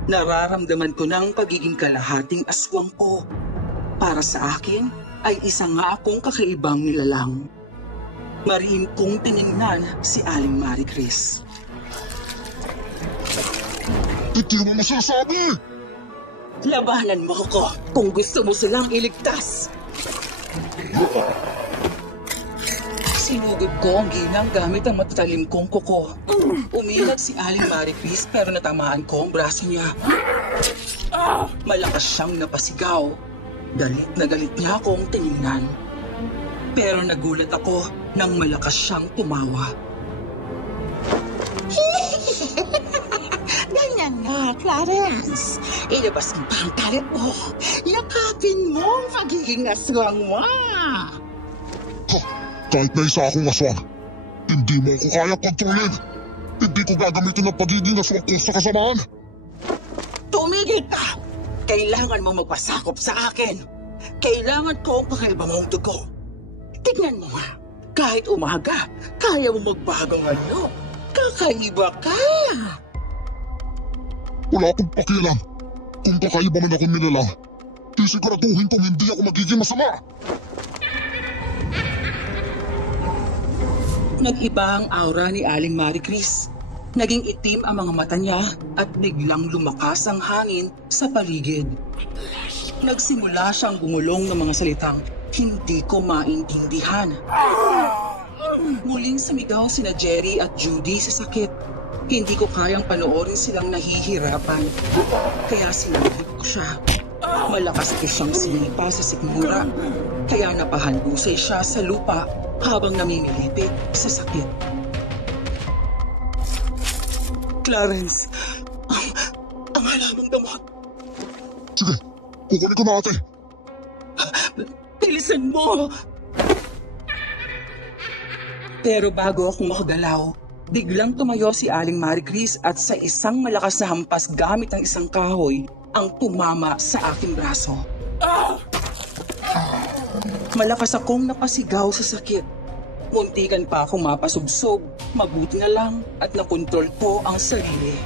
Nararamdaman ko ng pagiging kalahating aswang ko. Para sa akin ay isa nga akong kakaibang nilalang. Mariin kong tiningnan si Aling Marie Chris. Hindi mo masasabi! Labanan mo ko kung gusto mo silang iligtas. Sinugod ko ang ginang gamit ang matatalim kong kuko. Umilag si Aling Maricris pero natamaan ko ang braso niya. Malakas siyang napasigaw. Galit na galit niya akong tiningnan. Pero nagulat ako nang malakas siyang tumawa. Ganyan nga, Clarence. Ilabas mo pa ang galit mo. Yakapin mo ang pagiging aswang mo. Kahit na isa akong aswang, hindi mo ko kaya kontrolin. Hindi ko gagamitin ang pagiging aswang ko sa kasamaan. Tumigil ka! Kailangan mo magpasakop sa akin. Kailangan ko ang kakaiba mong dugo. Tignan mo nga. Kahit umaga, kaya mo magbagong ano. Kakaiba ka! Wala akong pakialam. Kung kakaiba man akong nilalang, sisiguraduhin kong hindi ako magiging masama. Nag-iba ang aura ni Aling Maricris. Naging itim ang mga mata niya at biglang lumakas ang hangin sa paligid. Nagsimula siyang gumulong ng mga salitang hindi ko maintindihan. Muling sumigaw sina Jerry at Judy sa sakit. Hindi ko kayang panoorin silang nahihirapan. Kaya sinilip ko siya. Malakas ko siyang sinipa sa sikmura. Kaya napahalbusay siya sa lupa habang namimilipit sa sakit. Clarence, ang halamang gamot. Sige, kukunin ko na ate. Bilisan mo! Pero bago ako makagalaw, biglang tumayo si Aling Maricris at sa isang malakas na hampas gamit ang isang kahoy ang tumama sa aking braso. Malakas akong napasigaw sa sakit. Muntikan pa akong mapasubsob, mabuti na lang at nakontrol ko ang sarili.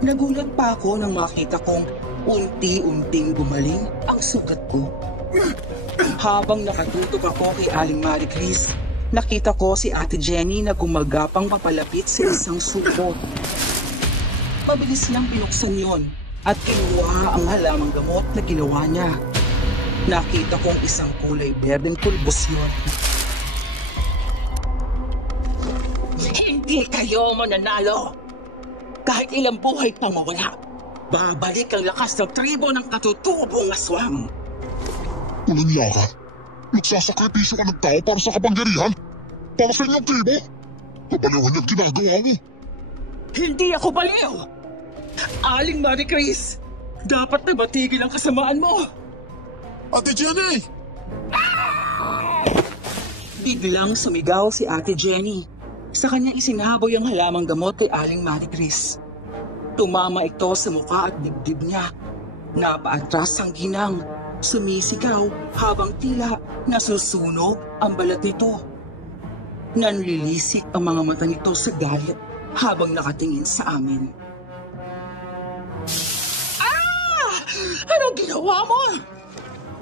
Nagulat pa ako nang makita kong unti-unting gumaling ang sugat ko. Habang nakatutok ako kay Aling Maricris, nakita ko si Ate Jenny na gumagapang papalapit sa isang suko. Mabilis lang binuksan yon at kinuha ang halamang gamot na ginawa niya. Nakita kong isang kulay berdeng pulbos yun. Hindi kayo mananalo. Kahit ilang buhay pang mawala, babalik ang lakas ng tribo ng katutubong aswang. Walang niya ka. Nagsasakripisyo ka ng tao para sa kapangyarihan. Para sa inyong tribo. Kabaliwan yung ginagawa mo. Hindi ako baliw! Aling Maricris, dapat na batigil ang kasamaan mo. Ate Jenny! Biglang sumigaw si Ate Jenny. Sa kanya isinaboy ang halamang gamot kay Aling Maricris. Tumama ito sa mukha at dibdib niya. Napaatras ang ginang. Sumisigaw habang tila nasusunog ang balat nito. Nanlilisik ang mga mata nito sa galit habang nakatingin sa amin. Anong ginawa mo?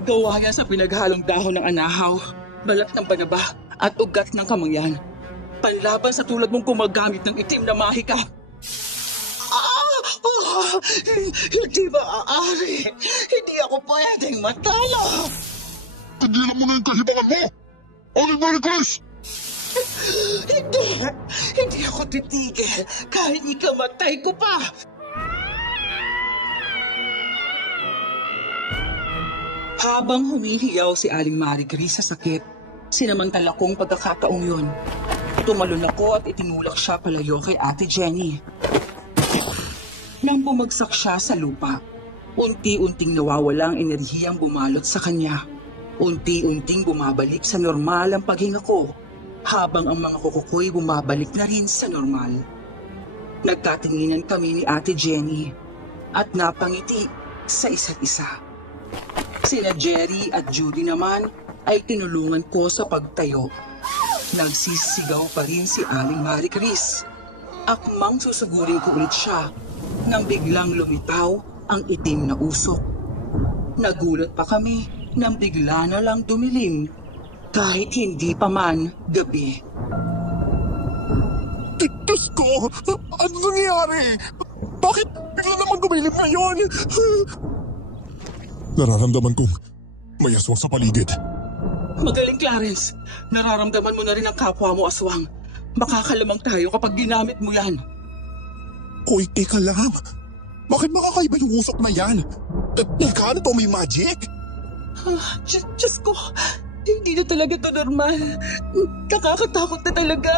Gawa yan sa pinaghalong dahon ng anahaw, balat ng banaba at ugat ng kamangyan. Panlaban sa tulad mong gumagamit ng itim na mahika. Hindi maaari. Hindi ako pwedeng matalo. Tigilan mo na yung kahibangan mo! Aling Maricris! Hindi ako titigil kahit ikamatay ko pa. Habang humihiyaw si Aling Maricris sa sakit, sinamantala kong pagkakataong yun. Tumalon ako at itinulak siya palayo kay Ate Jenny. Nang bumagsak siya sa lupa, unti-unting nawawala ang enerhiyang bumalot sa kanya. Unti-unting bumabalik sa normal ang paghinga ko, habang ang mga kuko ko'y bumabalik na rin sa normal. Nagkatinginan kami ni Ate Jenny at napangiti sa isa't isa. Sina Jerry at Judy naman ay tinulungan ko sa pagtayo. Nagsisigaw pa rin si Aling Maricris. Akmang susugurin ko ulit siya nang biglang lumitaw ang itim na usok. Nagulat pa kami nang bigla na lang dumilim kahit hindi pa man gabi. Diyos ko! Ano nangyari? Bakit bigla naman gumilim na yun? Nararamdaman kong may aswang sa paligid. Magaling, Clarence. Nararamdaman mo na rin ang kapwa mo, aswang. Makakalamang tayo kapag ginamit mo yan. Hoy, teka lang. Bakit makakaiba yung usok na yan? Teka, ano to, may magic? Diyos ko, hindi na talaga ito normal. Nakakatakot na talaga.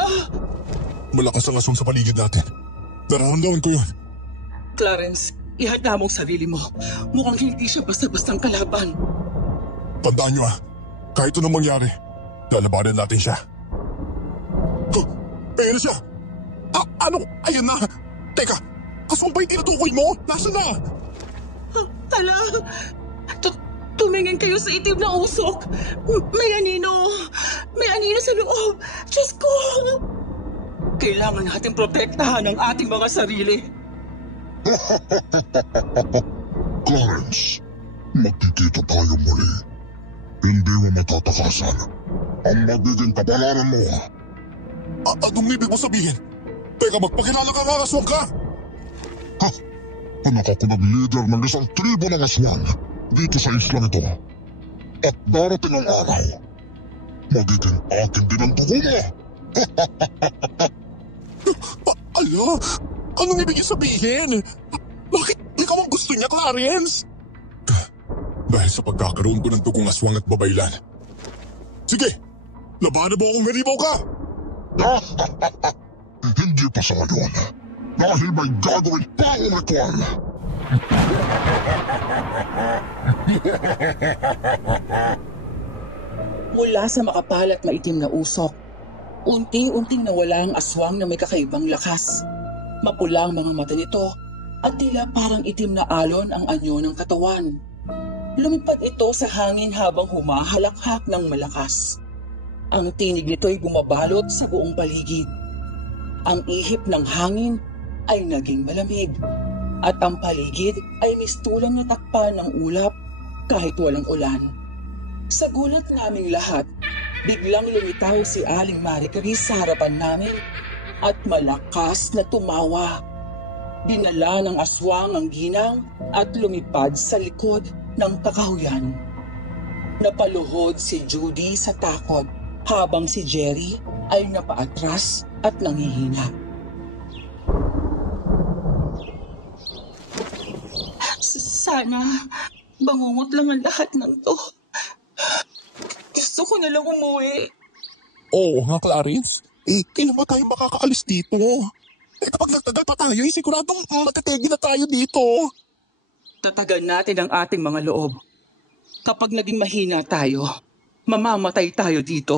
Malakas ang aswang sa paligid natin. Nararamdaman ko yun. Clarence, ihanda mong sarili mo. Mukhang hindi siya basta-bastang kalaban. Tandaan nyo kahit anong mangyari, lalabanan natin siya. Ayun na siya! Ano? Ayan na! Teka, aswang ba yung tinutukoy mo? Nasaan na? Hala! Tumingin kayo sa itim na usok! May anino! May anino sa loob! Diyos ko! Kailangan natin protektahan ang ating mga sarili. Clarence, magkikita tayo muli. Hindi mo matatakasan ang magiging kapalaran mo. Anong ibig mo sabihin? Teka, magpakilala ka nga, aswang ka! Anak ako nag-leader ng isang tribo ng aswang dito sa islang ito. At darating ang araw, magiging akin din ang dugo mo. Ala, anong ibig sabihin? Bakit ikaw ang gusto niya, Clarence? Dahil sa pagkakaroon ko ng dugong aswang at babaylan. Sige, labanan mo akong halimaw ka! Hindi pa sa ngayon, dahil may gagawin pa akong ritual. Mula sa makapal at maitim na usok, unti-unting nawala ang aswang na may kakaibang lakas. Mapula ang mga mata nito at tila parang itim na alon ang anyo ng katawan. Lumipad ito sa hangin habang humahalakhak ng malakas. Ang tinig nito ay bumabalot sa buong paligid. Ang ihip ng hangin ay naging malamig at ang paligid ay mistulang natakpan ng ulap kahit walang ulan. Sa gulat naming lahat, biglang lumitaw si Aling Marie Chris sa harapan namin at malakas na tumawa. Dinala ng aswang ang ginang at lumipad sa likod ng kakahuyan. Napaluhod si Judy sa takot habang si Jerry ay napaatras at nanghihina. Sana bangungot lang ang lahat ng to. Gusto ko na lang umuwi. Oo nga, Clarence. Kailan ba tayo makakaalis dito? Kapag nagtagal pa tayo, siguradong matategi na tayo dito. Tatagan natin ang ating mga loob. Kapag naging mahina tayo, mamamatay tayo dito.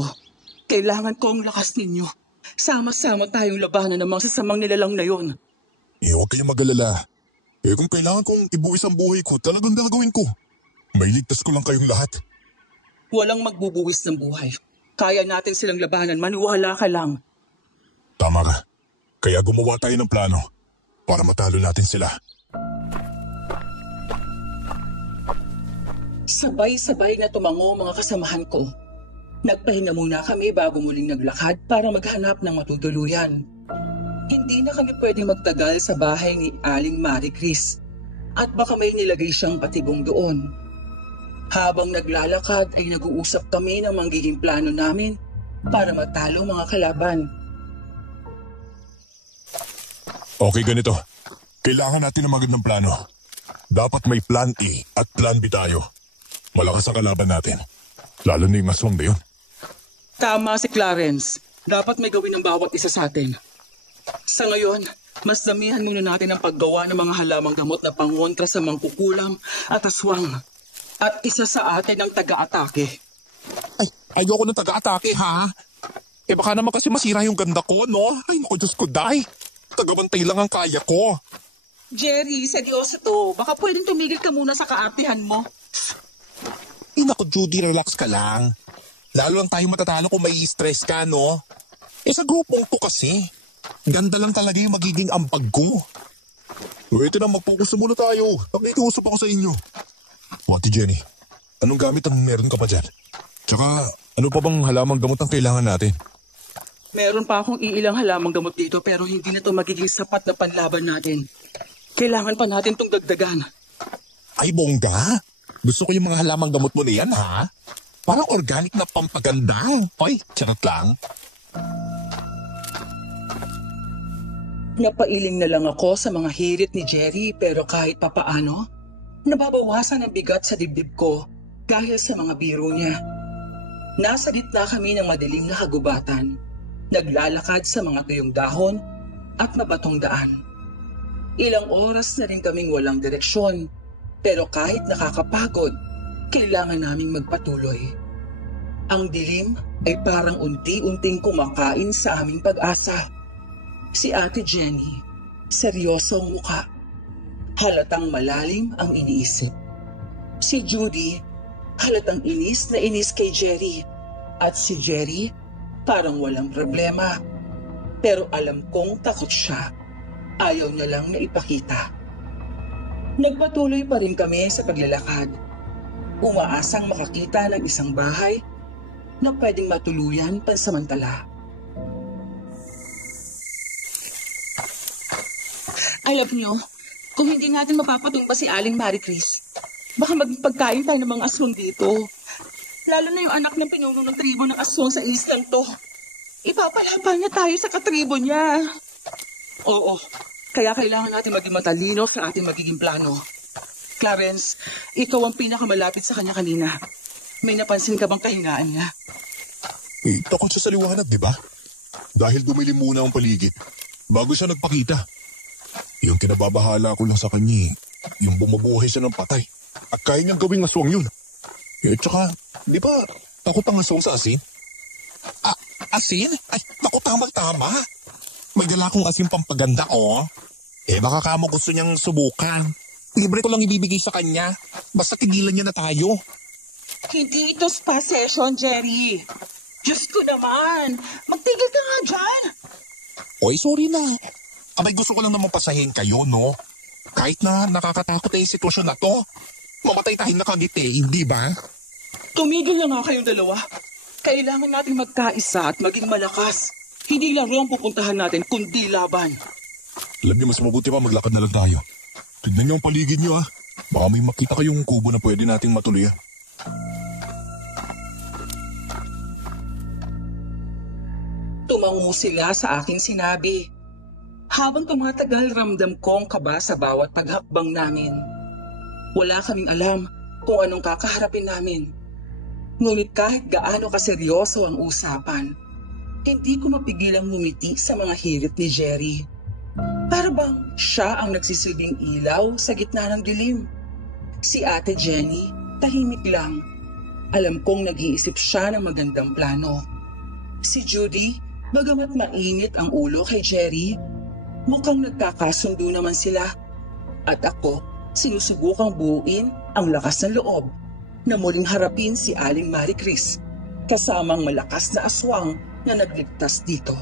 Kailangan ko ang lakas ninyo. Sama-sama tayong labanan ng mga sasamang nilalang na yon. Huwag kayong mag-alala. Kung kailangan kong ibuwis ang buhay ko, talagang gagawin ko. May ligtas ko lang kayong lahat. Walang magbubuwis ng buhay. Kaya natin silang labanan, maniwala ka lang. Tama ka. Kaya gumawa tayo ng plano para matalo natin sila. Sabay-sabay na tumango mga kasamahan ko. Nagpahinga muna kami bago muling naglakad para maghanap ng matutuluyan. Hindi na kami pwedeng magtagal sa bahay ni Aling Marie Chris at baka may nilagay siyang patibong doon. Habang naglalakad ay nag-uusap kami ng magiging plano namin para matalo mga kalaban. Okay, ganito. Kailangan natin ng magandang plano. Dapat may plan A at plan B tayo. Malakas ang kalaban natin. Lalo na yung aswang na yun. Tama si Clarence. Dapat may gawin ng bawat isa sa atin. Sa ngayon, mas damihan muna natin ang paggawa ng mga halamang gamot na pangontra sa mangkukulam at aswang. At isa sa atin ang taga-atake. Ay, ayoko ng taga-atake, ha? Baka naman kasi masira yung ganda ko, no? Ay, naku, Diyos ko, day. Tagabantay lang ang kaya ko. Jerry, seryoso to. Baka pwedeng tumigil ka muna sa kaapihan mo. Ay, naku, Judy, relax ka lang. Lalo lang tayo matatalo kung may stress ka, no? Sa grupong ko kasi, ganda lang talaga yung magiging ambag ko. Pwede na, mag-focus muna tayo. Nakikiusap ako sa inyo. Ate Jenny, anong gamit ang meron ka pa dyan? Tsaka, ano pa bang halamang gamot ang kailangan natin? Meron pa akong iilang halamang gamot dito pero hindi na to magiging sapat na panlaban natin. Kailangan pa natin tong dagdagan. Ay, bongga. Gusto ko yung mga halamang gamot mo na yan, ha? Parang organic na pampaganda. Hoy, charot lang. Napailing na lang ako sa mga hirit ni Jerry pero kahit papaano, nababawasan ang bigat sa dibdib ko dahil sa mga biro niya. Nasa gitna kami ng madilim na kagubatan, naglalakad sa mga tuyong dahon at mabatong daan. Ilang oras na rin kaming walang direksyon, pero kahit nakakapagod, kailangan naming magpatuloy. Ang dilim ay parang unti-unting kumakain sa aming pag-asa. Si Ate Jenny, seryoso ang muka. Halatang malalim ang iniisip. Si Judy, halatang inis na inis kay Jerry. At si Jerry, parang walang problema. Pero alam kong takot siya. Ayaw niya lang na ipakita. Nagpatuloy pa rin kami sa paglalakad. Umaasang makakita ng isang bahay na pwedeng matuluyan pansamantala. Alam niyo, kung hindi natin mapapatumba si Aling Marie Chris, baka maging pagkain tayo ng mga aswang dito. Lalo na yung anak ng pinuno ng tribo ng aswang sa islang to. Ipapalaban niya tayo sa katribo niya. Oo, kaya kailangan natin maging matalino sa ating magiging plano. Clarence, ikaw ang pinakamalapit sa kanya kanina. May napansin ka bang kahinaan niya? Takot siya sa liwanag, di ba? Dahil dumilim muna ang paligid bago siya nagpakita. Yung kinababahala ko lang sa kanya, yung bumubuhay siya ng patay. At kaya niyang gawing aswang yun. Tsaka, di ba, takot ang aswang sa asin? Asin? Ay, naku, tama-tama. May dala akong asin pampaganda, oh. Baka kamo gusto niyang subukan. Libre ko lang ibibigay sa kanya. Basta tigilan niya na tayo. Hindi ito spa session, Jerry. Diyos ko naman. Magtigil ka nga dyan. Oy, sorry na. Abay, gusto ko lang naman pasahin kayo, no? Kahit na nakakatakot na yung sitwasyon na to, mamatay tayo nakangiti, hindi ba? Tumigil na nga kayong dalawa. Kailangan natin magkaisa at maging malakas. Hindi laro ang pupuntahan natin, kundi laban. Alam niyo, mas mabuti pa maglakad na lang tayo. Tignan niyo ang paligid niyo, ha? Baka may makita kayong kubo na pwede nating matuluyan. Tumango sila sa aking sinabi. Habang tumatagal, ramdam ko ang kaba sa bawat paghakbang namin. Wala kaming alam kung anong kakaharapin namin. Ngunit kahit gaano kaseryoso ang usapan, hindi ko mapigilang ngumiti sa mga hirit ni Jerry. Para bang siya ang nagsisilbing ilaw sa gitna ng dilim. Si Ate Jenny, tahimik lang. Alam kong nag-iisip siya ng magandang plano. Si Judy, bagamat mainit ang ulo kay Jerry, mukhang nagkakasundo naman sila. At ako, sinusubukang buuin ang lakas ng loob na muling harapin si Aling Marie Chris, kasamang malakas na aswang na nagligtas dito.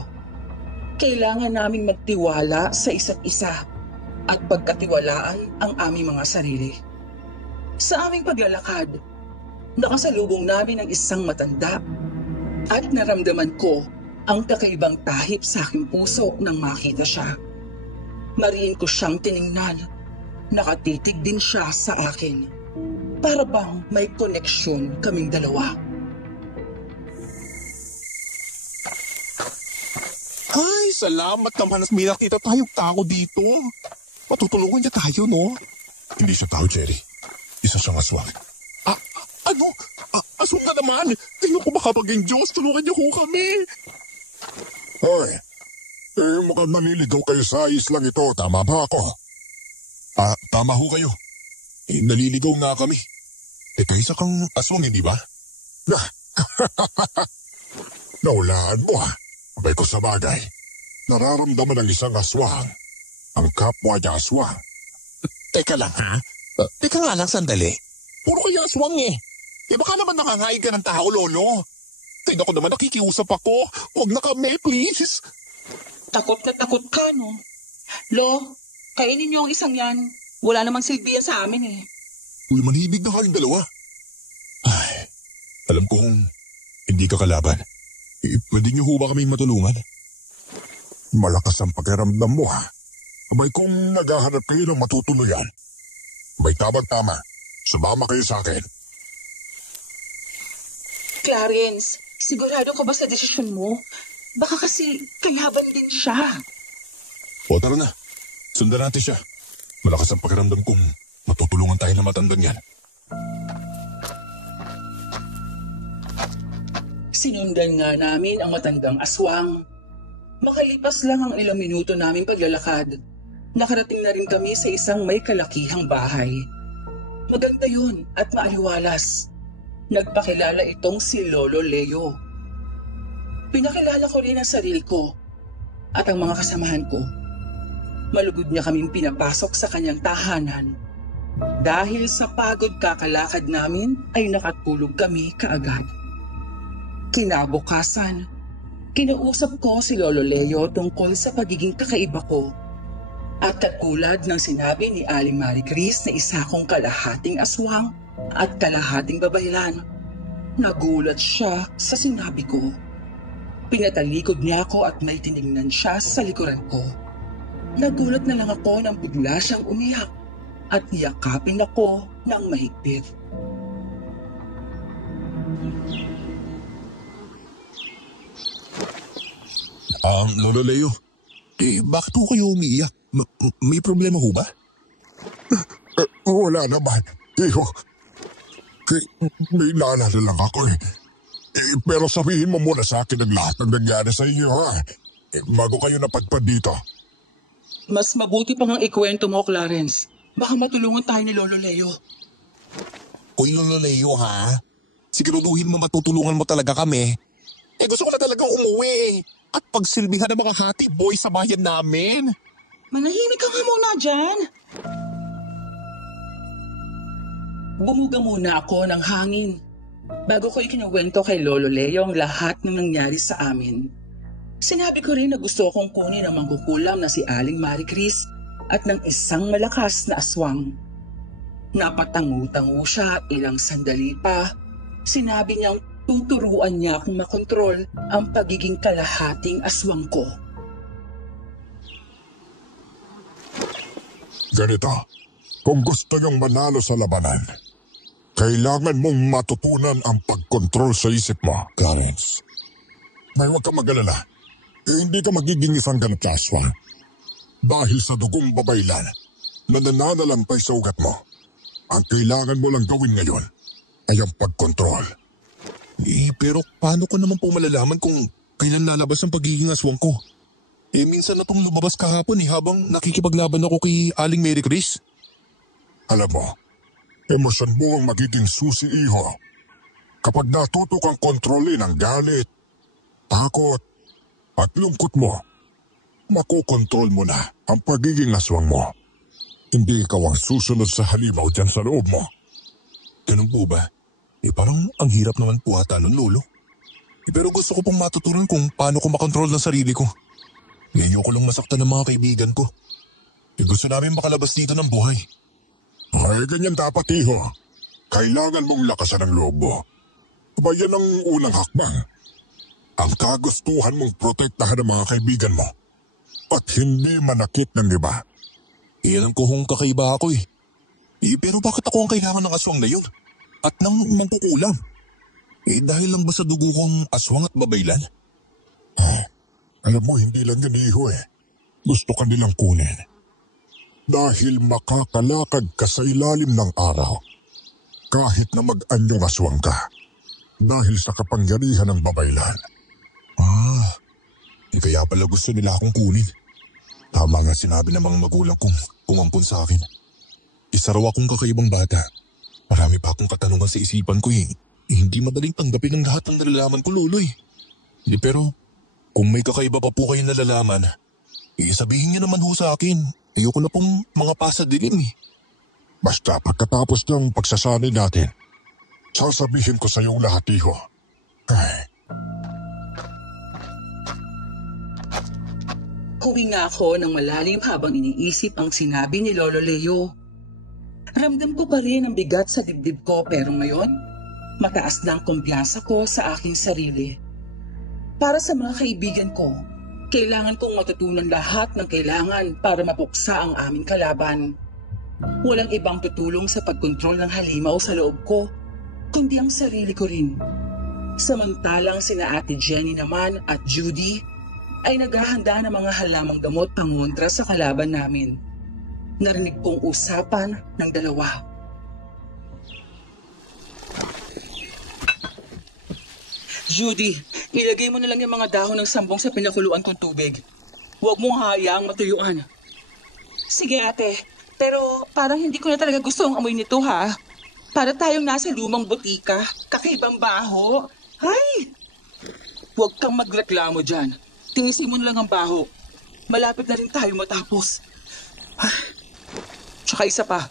Kailangan naming magtiwala sa isa't isa at pagkatiwalaan ang aming mga sarili. Sa aming paglalakad, nakasalubong namin ang isang matanda at naramdaman ko ang kakaibang tahip sa aking puso nang makita siya. Mariin ko siyang tiningnan. Nakatitig din siya sa akin. Para bang may koneksyon kaming dalawa. Ay, salamat naman at may nakita tayong tao dito. Matutulungan niya tayo, no? Hindi siya tao, Jerry. Isa siyang aswang. Ano? Aswang na naman. Tingnan ko baka maging Diyos. Tulungan niyo ko kami. Hoy, mukhang naniligaw kayo sa islang ito. Tama ba ako? Tama ho kayo. Naliligaw nga kami. Isa kang aswang, hindi ba? Naulaan mo, ha? Abay ko sa bagay. Nararamdaman ng isang aswang. Ang kapwa niya aswang. Teka lang, ha? Teka nga lang, sandali. Puro kaya aswang, eh. Baka naman nangangain ka ng tao, Lolo. Tingnan ko naman, nakikiusap ako. Huwag na kami, please. Takot na takot ka, no? Lo, kainin niyo ang isang yan. Wala namang silbi yan sa amin, eh. Uy, manhibig na kayong dalawa. Ay, alam kong hindi ka kalaban. Pwede niyo ho ba kaming matulungan? Malakas ang pakiramdam mo, ha? Abay kung naghahanap kayo ng matutuluyan. Abay tamang-tama. Sumama kayo sa akin. Clarence, sigurado ka ba sa desisyon mo? Baka kasi kayaban din siya. O tara na, sundan natin siya. Malakas ang pakiramdam kong matutulungan tayo na matandang yan. Sinundan nga namin ang matandang aswang. Makalipas lang ang ilang minuto naming paglalakad, nakarating na rin kami sa isang may kalakihang bahay. Maganda yun at maaliwalas. Nagpakilala itong si Lolo Leo. Pinakilala ko rin ang sarili ko at ang mga kasamahan ko. Malugod niya kaming pinapasok sa kanyang tahanan. Dahil sa pagod kakalakad namin ay nakatulog kami kaagad. Kinabukasan, kinausap ko si Lolo Leo tungkol sa pagiging kakaiba ko. At katulad ng sinabi ni Aling Marie Chris na isa kong kalahating aswang at kalahating babaylan, nagulat siya sa sinabi ko. Pinatalikod niya ako at may tinignan siya sa likuran ko. Nagulat na lang ako nang bigla siyang umiyak at yakapin ako ng mahigpit. Lolo Leo, bakit ho kayo umiiyak? May problema ho ba? Wala naman, Iho. May naalala lang ako eh. Pero sabihin mo muna sa akin ang lahat ng nangyari sa inyo ha. Bago kayo napadpad dito. Mas mabuti pang ang ikwento mo, Clarence. Baka matulungan tayo ni Lolo Leo. Uy, Lolo Leo ha? Siguraduhin mo matutulungan mo talaga kami. Gusto ko na talagang umuwi at pagsilbihan ng mga hati boy sa bayan namin. Manahimik ka nga muna dyan. Bumuga muna ako ng hangin bago ko ikinuwento kay Lolo Leo ang lahat ng nangyari sa amin. Sinabi ko rin na gusto kong kunin ang mangkukulam na si Aling Marie Chris at ng isang malakas na aswang. Napatangu-tangu siya ilang sandali pa. Sinabi niyang tuturuan niya akong makontrol ang pagiging kalahating aswang ko. Ganito, kung gusto niyong manalo sa labanan, kailangan mong matutunan ang pagkontrol sa isip mo, Clarence. May huwag ka mag-alala. Hindi ka magiging isang ganap na aswang. Dahil sa dugong babaylan na nananalampay sa ugat mo, ang kailangan mo lang gawin ngayon ay ang pagkontrol. Pero paano ko naman po malalaman kung kailan lalabas ang pagiging aswang ko? Minsan na itong lumabas kahapon habang nakikipaglaban ako kay Aling Marie Chris. Alam mo, emosyon mo ang magiging susi, Iho. Kapag natuto kang kontrolin ang galit, takot, at lungkot mo, makokontrol mo na ang pagiging aswang mo. Hindi ikaw ang susunod sa halimaw dyan sa loob mo. Ganun po ba? Parang ang hirap naman po ata nun, Lolo. Pero gusto ko pong matutunan kung paano ko makontrol ng sarili ko. Ngayon ko lang masaktan ng mga kaibigan ko. Gusto namin makalabas dito ng buhay. Ay, ganyan dapat, Iho. Kailangan mong lakasan ang loob mo. Bayan ang unang hakbang. Ang kagustuhan mong protektahan ng mga kaibigan mo at hindi manakit ng iba. Alam ko kung kakaiba ako eh. Pero bakit ako ang kailangan ng aswang na yun? At nang mangkukulam? Dahil lang ba sa dugo kong aswang at babaylan? Alam mo, hindi lang yan, Iho eh. Gusto ka nilang kunin. Dahil makakalakad ka sa ilalim ng araw. Kahit na mag-anyong aswang ka. Dahil sa kapangyarihan ng babaylan. Kaya pala gusto nila akong kunin. Tama nga sinabi ng mga magulang kong umampun sa akin. Isa raw akong kakaibang bata. Marami pa akong katanungan sa isipan ko eh. Hindi madaling tanggapin ang lahat ng nalalaman ko, Lolo eh. Pero kung may kakaiba pa po kayong nalalaman, sabihin niyo naman ho sa akin. Ayoko na pong mga pasadilim eh. Basta pagkatapos ng pagsasanay natin, sasabihin ko sa iyong lahat, Iho. Huminga ako ng malalim habang iniisip ang sinabi ni Lolo Leo. Ramdam ko pa rin ang bigat sa dibdib ko pero ngayon, mataas na ang kumpiyansa ko sa aking sarili. Para sa mga kaibigan ko, kailangan kong matutunan lahat ng kailangan para mapuksa ang aming kalaban. Walang ibang tutulong sa pagkontrol ng halimaw sa loob ko, kundi ang sarili ko rin. Samantalang sina Ate Jenny naman at Judy ay naghahanda ng mga halamang gamot pangontra sa kalaban namin. Narinig kong usapan ng dalawa. Judy, ilagay mo na lang yung mga dahon ng sambong sa pinakuluan kong tubig. Huwag mong hayaang matuyuan. Sige ate, pero parang hindi ko na talaga gusto ang amoy nito ha. Para tayong nasa lumang butika, kakaibang baho. Ay! Huwag kang magreklamo dyan. Tinisin mo na lang ang baho. Malapit na rin tayo matapos. Tsaka isa pa,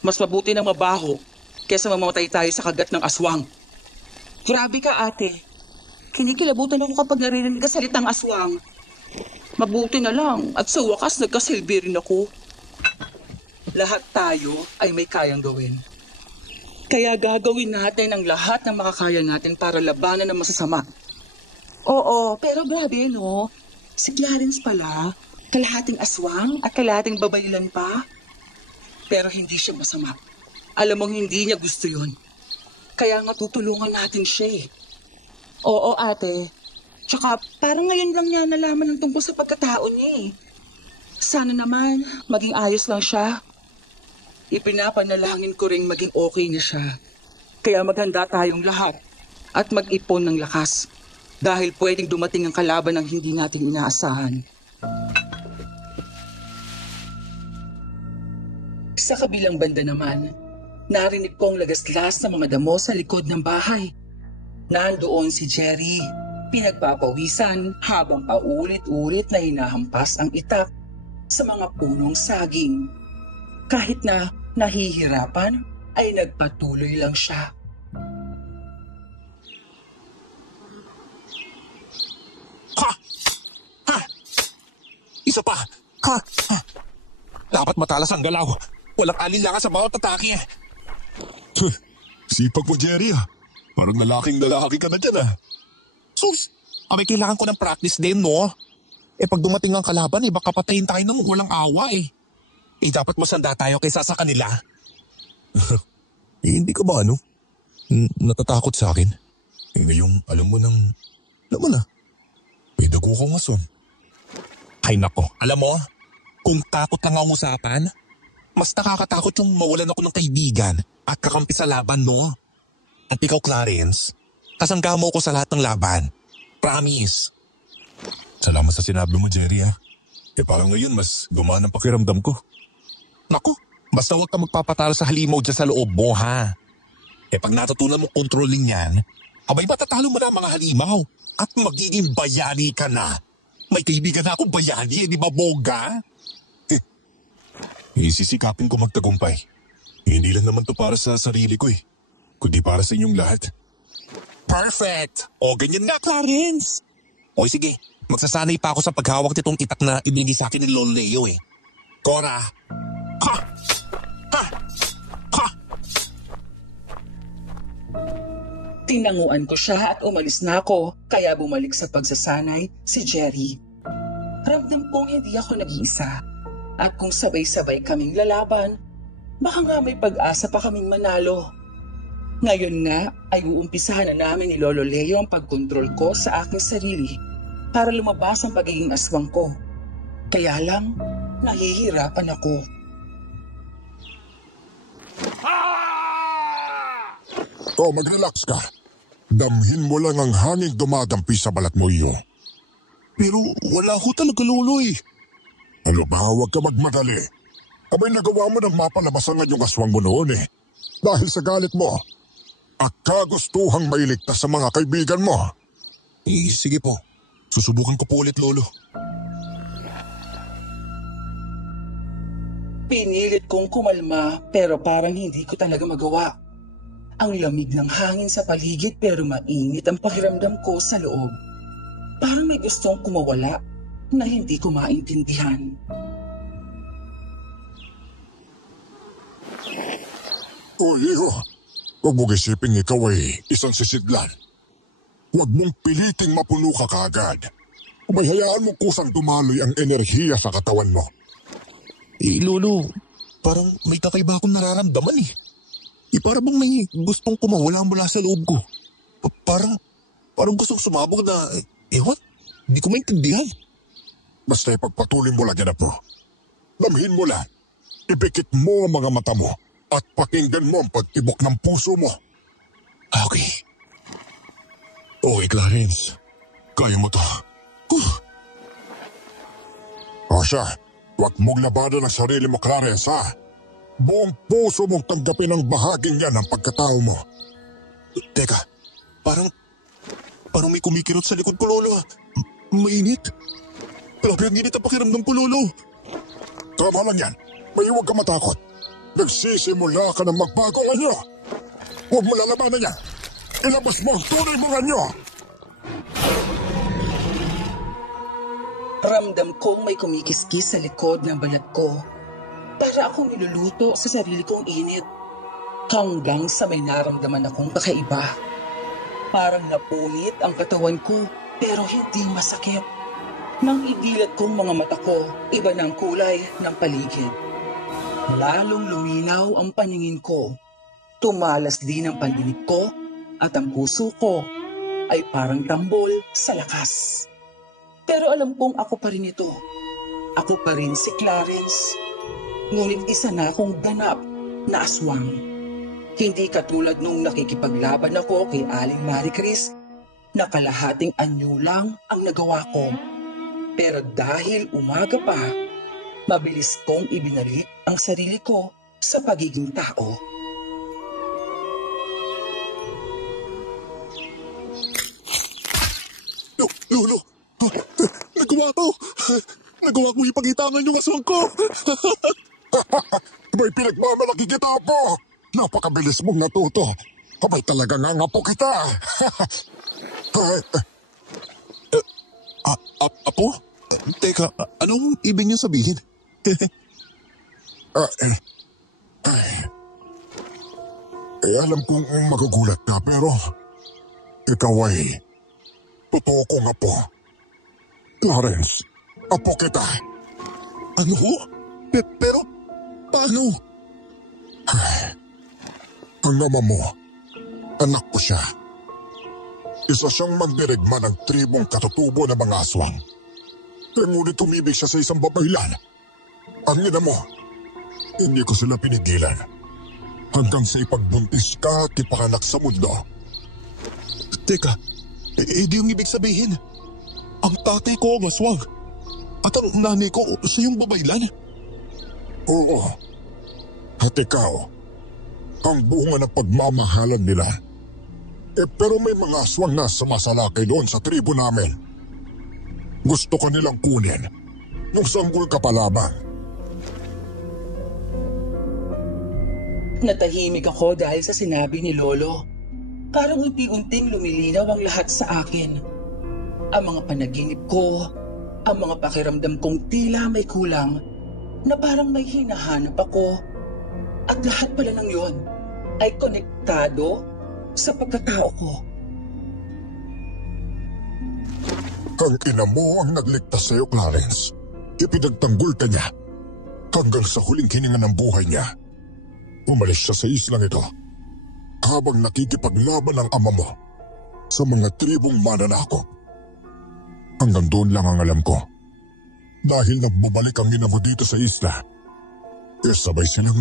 mas mabuti ng mabaho kesa mamamatay tayo sa kagat ng aswang. Grabe ka ate. Kinikilabutan ako kapag narinig ka salitang aswang. Mabuti na lang at sa wakas nagkasilbi rin ako. Lahat tayo ay may kayang gawin. Kaya gagawin natin ang lahat ng makakaya natin para labanan ng masasama. Oo, pero grabe no. Si Clarence pala, kalahating aswang at kalahating babaylan pa. Pero hindi siya masama. Alam mong hindi niya gusto yun. Kaya nga tutulungan natin siya eh. Oo ate. Tsaka parang ngayon lang niya nalaman ng tungkol sa pagkatao niya eh. Sana naman maging ayos lang siya. Ipinapanalangin ko ring maging okay na siya. Kaya maghanda tayong lahat at mag-ipon ng lakas. Dahil pwedeng dumating ang kalaban ng hindi natin inaasahan. Sa kabilang banda naman, narinig kong lagaslas ng mga damo sa likod ng bahay. Nandoon si Jerry, pinagpapawisan habang paulit-ulit na hinahampas ang itak sa mga punong saging. Kahit na nahihirapan, ay nagpatuloy lang siya. Isa pa! Ha! Dapat matalas ang galaw. Walang alinlangan sa bawat atake. Sipag mo, Jerry ah. Parang lalaki ka na dyan ah. Sus! May kailangan ko ng practice din, no? Pag dumating ang kalaban, baka patayin tayo ng walang awa eh. Dapat masanda tayo kaysa sa kanila. Hindi ka ba natatakot sa akin? Ngayong alam mo na, may dago kong ason. Ay nako, alam mo, kung takot lang ang usapan, mas nakakatakot yung mawalan ako ng kaibigan at kakampi sa laban, no? Ang ikaw, Clarence, kasangga mo ko sa lahat ng laban. Promise. Salamat sa sinabi mo, Jerry ah. Parang ngayon mas gumaan ang pakiramdam ko. Naku, basta huwag ka magpapatalo sa halimaw dyan sa loob mo, ha? Pag natutunan mo controlling yan, abay matatalo mo na ang mga halimaw at magiging bayani ka na. May kaibigan na akong bayani, di ba, Boga? Isisikapin ko magtagumpay. Hindi lang naman to para sa sarili ko kundi para sa inyong lahat. Perfect! O, ganyan nga, Clarence. O, sige, magsasanay pa ako sa paghawak nitong itak na ibigay sa akin ni Lolo Leo eh. Cora! Ha! Ha! Ha! Tinanguan ko siya at umalis na ako, kaya bumalik sa pagsasanay si Jerry. Ramdam kong hindi ako nag-iisa. At kung sabay-sabay kaming lalaban, baka nga may pag-asa pa kaming manalo. Ngayon nga ay uumpisahan na namin ni Lolo Leo ang pagkontrol ko sa aking sarili para lumabas ang pagiging aswang ko. Kaya lang, nahihirapan ako. Mag-relax ka. Damhin mo lang ang hangin dumadampi sa balat mo iyo. Pero wala ko talaga, Lolo eh. Ano ba, huwag ka magmadali. Abay nagawa mo ng mapalabasan yung aswang mo noon eh. Dahil sa galit mo. At kagustuhang mailigtas sa mga kaibigan mo. Sige po. Susubukan ko po ulit, Lolo. Pinilit kong kumalma pero parang hindi ko talaga magawa. Ang lamig ng hangin sa paligid pero mainit ang pakiramdam ko sa loob. Parang may gustong kumawala na hindi ko maintindihan. Iho, huwag mong isipin ikaw ay isang sisidlan. Huwag mong piliting mapuno ka kaagad. May hayaan mo kusang dumaloy ang enerhiya sa katawan mo. Lolo, parang may kakaiba akong nararamdaman eh. Para bang may gustong kumawala mula sa loob ko. Parang gustong sumabog na, ewan, hindi ko maintindihan. Basta ipagpatuloy mo lang yan, Apo. Damhin mo lang. Ipikit mo ang mga mata mo at pakinggan mo ang pagtibok ng puso mo. Okay. Okay, Clarence. Kaya mo to. Asha, huwag mong labanan ang sarili mo, Clarence, ha? Buong puso mong tanggapin ang bahaging yan ng pagkatao mo. Teka, parang may kumikirot sa likod ko, Lolo. Mainit. Grabe ang init ang pakiramdam ko, Lolo. Tama lang yan. May huwag ka matakot. Nagsisimula ka ng magbagong anyo. Huwag mo lalabanan yan. Ilabas mo ang tunay mong anyo. Ramdam kong may kumikiskis sa likod ng balat ko. Para akong niluluto sa sarili kong init. Hanggang sa may naramdaman akong kakaiba. Parang napunit ang katawan ko pero hindi masakit. Nang idilat kong mga mata ko, iba ng kulay ng paligid. Lalong luminaw ang paningin ko. Tumalas din ang pandinig ko at ang puso ko ay parang tambol sa lakas. Pero alam kong ako pa rin ito. Ako pa rin si Clarence. Ngunit isa na akong ganap na aswang. Hindi katulad nung nakikipaglaban ako kay Aling Marie Chris na kalahating anyo lang ang nagawa ko. Pero dahil umaga pa, mabilis kong ibinalik ang sarili ko sa pagiging tao. Lolo, nagawa ko ipagitangan yung aswang ko. May pinagmamalaki kita, Apo. Napakabilis mong natuto. Kapay talaga nga ngapo kita. Apo? Teka, anong ibig niyo sabihin? Alam kong magugulat ka, pero ikaw ay totoo kong apo. Clarence, apo kita. Ano? Pero paano? Ang ama mo, anak ko siya. Isa siyang mandirigma ng tribong katutubo ng mga aswang. Ngunit tumibig siya sa isang babaylan. Ang ina mo, hindi ko sila pinigilan. Hanggang sa ipagbuntis ka at ipanganak sa mundo. Teka, di yung ibig sabihin. Ang tatay ko ang aswang. At ang nanay ko sa yung babaylan. Oo. At ikaw, ang bunga ng pagmamahalan nila. Pero may mga aswang na sumasalakay doon sa tribo namin. Gusto ka nilang kunin nung sanggol ka pa lamang. Natahimik ako dahil sa sinabi ni Lolo. Parang unti-unting lumilinaw ang lahat sa akin. Ang mga panaginip ko, ang mga pakiramdam kong tila may kulang, na parang may hinahanap ako. At lahat pala ng yon ay konektado sa pagkatao ko. Ang ina mo ang nagligtas sa'yo, Clarence. Ipinagtanggol ka niya hanggang sa huling hininga ng buhay niya. Umalis siya sa islang ito habang nakikipaglaban ang ama mo sa mga tribong mananakop. Hanggang doon lang ang alam ko. Dahil nagbabalik ang ina mo dito sa isla, sabay silang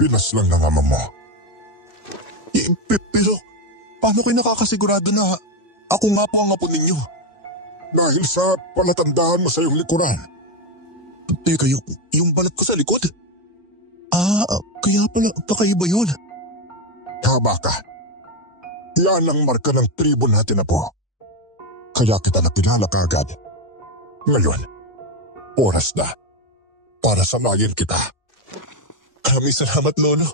pinaslang ng ama mo. Pero paano kayo nakakasigurado na ako nga po ang apo ninyo? Dahil sa palatandaan mo sa iyong likuran. Teka, yung balat ko sa likod? Kaya pala kakaiba yun. Tama ka. Yan ang marka ng tribo natin, Apo. Kaya kita nakilala kaagad. Ngayon, oras na para samayin kita. Maraming salamat, Lolo.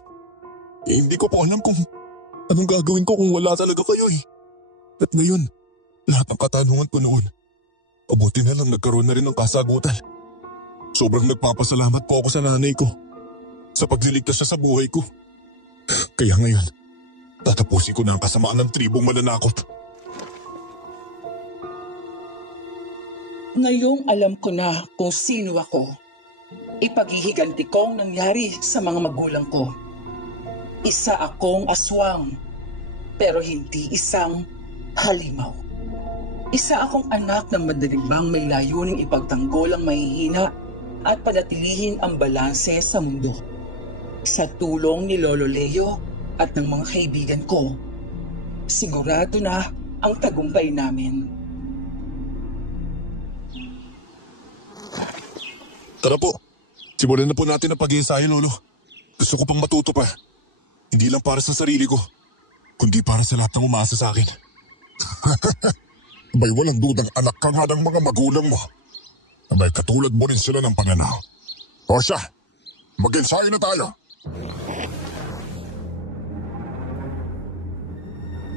Hindi ko po alam kung anong gagawin ko kung wala talaga kayo eh. At ngayon, lahat ng katanungan ko noon, mabuti na lang nagkaroon na rin ng kasagutan. Sobrang nagpapasalamat po ako sa nanay ko sa pagliligtas siya sa buhay ko. Kaya ngayon, tatapusin ko na ang kasamaan ng tribong mananakop. Ngayong alam ko na kung sino ako. Ipaghihiganti ko ang nangyari sa mga magulang ko. Isa akong aswang. pero hindi isang halimaw. Isa akong anak ng madalimbang may layuning ipagtanggol ang mahihina at panatilihin ang balanse sa mundo. Sa tulong ni Lolo Leo at ng mga kaibigan ko, sigurado na ang tagumpay namin. Tara po, simulan na po natin ang pag-iensayo, Lolo. Gusto ko pang matuto pa. Hindi lang para sa sarili ko, kundi para sa lahat ng umasa sa akin. May walang dudang anak ka nga ng mga magulang mo. Na may katulad mo rin sila ng pananaw. O siya, mag-ensayo na tayo.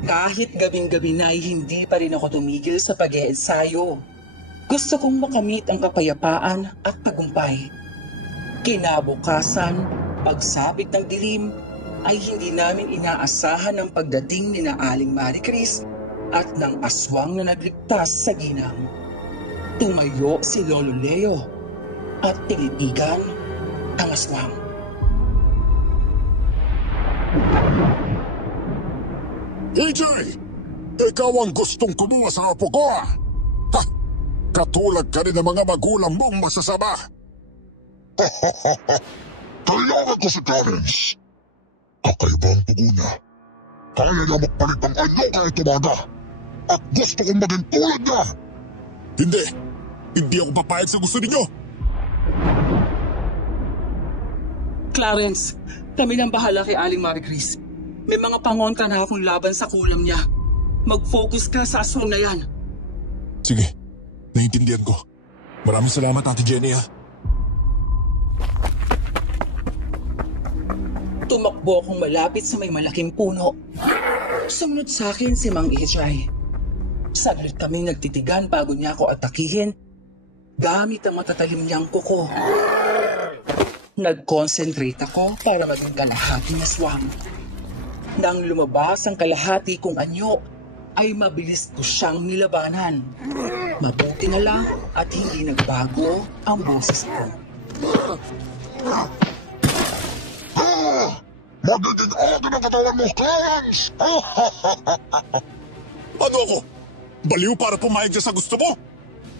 Kahit gabing-gabi na ay hindi pa rin ako tumigil sa pag-iensayo. Gusto kong makamit ang kapayapaan at tagumpay. Kinabukasan, pagsapit ng dilim, ay hindi namin inaasahan ang pagdating ni na Aling Marie Chris at ng aswang na nagligtas sa ginang. Tumayo si Lolo Leo at tinitigan ang aswang. EJ, ikaw ang gustong kumuha sa apo ko. Ha! Katulad ka rin ng mga magulang mong masasama. Kailangan ko si Clarence. Kakaiba ang tugo niya. Kaya niya magpalit ng anyo kahit umaga. At gusto kong maging tulad niya. Hindi ako papayag sa gusto ninyo. Clarence, kami nang bahala kay Aling Marie Chris. May mga pangontra na akong laban sa kulam niya. Mag-focus ka sa aswang na yan. Sige, naiintindihan ko. Maraming salamat, Ate Jenny, ha. Tumakbo akong malapit sa may malaking puno. Sumunod sa akin si Mang Ejay. Saglit kaming nagtitigan bago niya ako atakihin gamit ang matatalim niyang kuko. Nag-concentrate ako para maging kalahati na aswang. Nang lumabas ang kalahati kong anyo, ay mabilis ko siyang nilabanan. Mabuti na lang at hindi nagbago ang boses ko. Magiging agad ang katawan mo, Clarence! Ano ako? Baliw para pumayag ka sa gusto mo?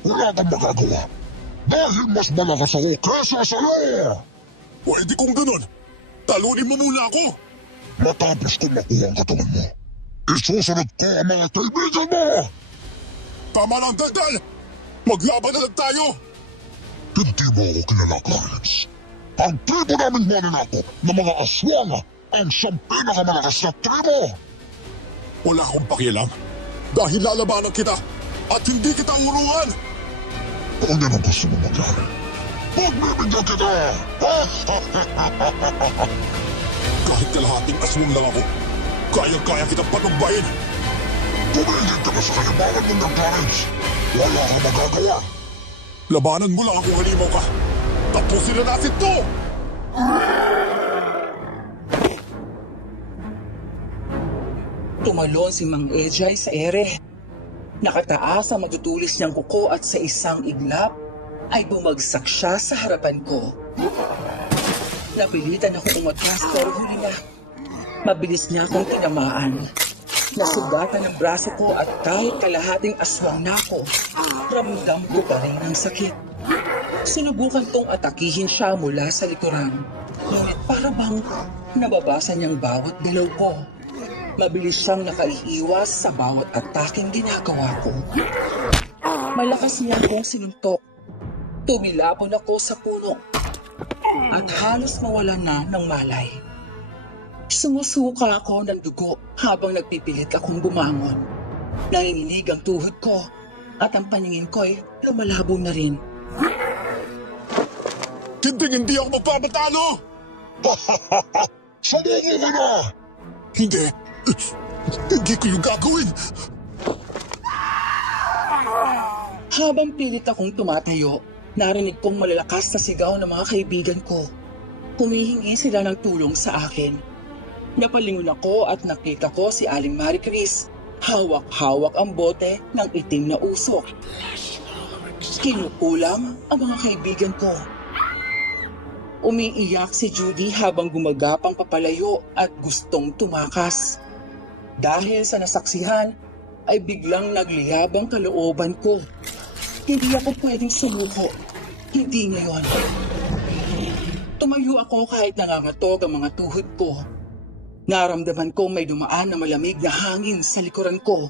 Wala kang magagawa. Dahil mas malakas ako kesa sa'yo! Pwede kong ganun. Talunin mo muna ako. Matapos kong makuha ang katawan mo, isusunod ko ang mga kaibigan mo! Tama lang, Daldal! Maglaban na lang tayo! Hindi mo ako kilala, Clarence. Ang tribo naming mananako ng mga aswang ang siyang pinakamalakas na tribo! Wala akong pakialam dahil lalabanan kita at hindi kita uruan! Kung yan ang gusto mo magyari, pagbibigyan kita! Kahit kalahating aswang lang ako, kaya-kaya kitang patugbayin! Tumigil ka na sa kalibangan mo ng Clarence! Wala kang magagawa! Labanan mo lang ako, halimaw ka! Tapusin na natin to! Tumalon si Mang Ejay sa ere. Nakataas ang matutulis niyang kuko at sa isang iglap ay bumagsak siya sa harapan ko. Napilitan ako umatras pero huli na. Mabilis niya akong tinamaan. Nasugatan ang braso ko at kahit kalahating aswang na ako, ramdam ko pa rin ang sakit. Sinubukan kong atakihin siya mula sa likuran. Ngunit para bang nababasa niyang bawat dilaw ko. Mabilis siyang nakaiiwas sa bawat ataking ginagawa ko. Malakas niya akong sinuntok. Tumilapon ako sa puno at halos mawalan na ng malay. Sumusuka ako ng dugo habang nagpipilit akong bumangon. Nanginginig ang tuhod ko at ang paningin ko'y lumalabo na rin. Hindi ako magpapatalo! Sabuko ka na! Hindi ko yung gagawin! Habang pilit akong tumatayo, narinig kong malalakas na sigaw ng mga kaibigan ko. Humihingi sila ng tulong sa akin. Napalingon ako at nakita ko si Aling Marie Chris. Hawak-hawak ang bote ng itim na usok. Kinukulam ang mga kaibigan ko. Umiiyak si Judy habang gumagapang papalayo at gustong tumakas. Dahil sa nasaksihan, ay biglang nagliyab ang kalooban ko. Hindi ako pwedeng sumuko. Hindi ngayon. Tumayo ako kahit nangangatog ang mga tuhod ko. Naramdaman ko may dumaan na malamig na hangin sa likuran ko.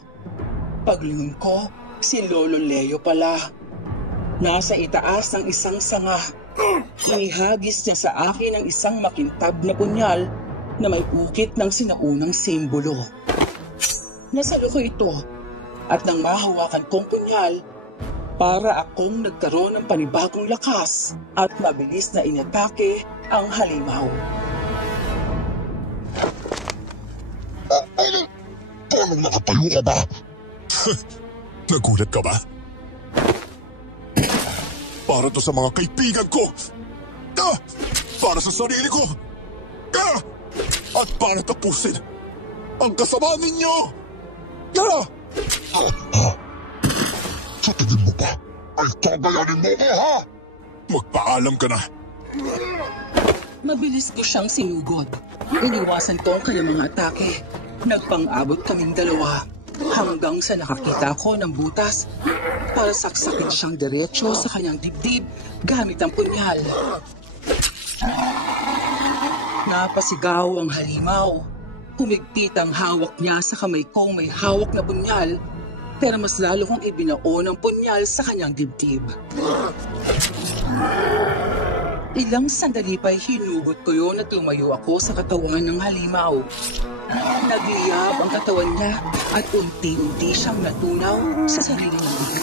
Paglingon ko, si Lolo Leo pala. Nasa itaas ng isang sanga. Inihagis niya sa akin ang isang makintab na punyal na may ukit ng sinaunang simbolo. Nasalo ko ito at nang mahawakan kong punyal, para akong nagkaroon ng panibagong lakas at mabilis na inatake ang halimaw. Paano nakatayo ka ba? Nagulat ka ba? Para to sa mga kaibigan ko! Para sa sarili ko! At para tapusin ang kasama ninyo! Sa tingin mo ba ay kagayanin mo ko, ha? Magpaalam ka na! Mabilis ko siyang sinugod. Iniwasan ko ang kanyang mga atake. Nagpang-abot kaming dalawa hanggang sa nakakita ko ng butas para saksakin siyang diretso sa kanyang dibdib gamit ang punyal. Napasigaw ang halimaw. Humigpit ang hawak niya sa kamay kong may hawak na punyal, pero mas lalo kong ibinaon ang punyal sa kanyang dibdib. Ilang sandali pa'y hinugot ko yun at lumayo ako sa katawan ng halimaw. Nagliyab ang katawan niya at unti-unti siyang natunaw sa sarili niya.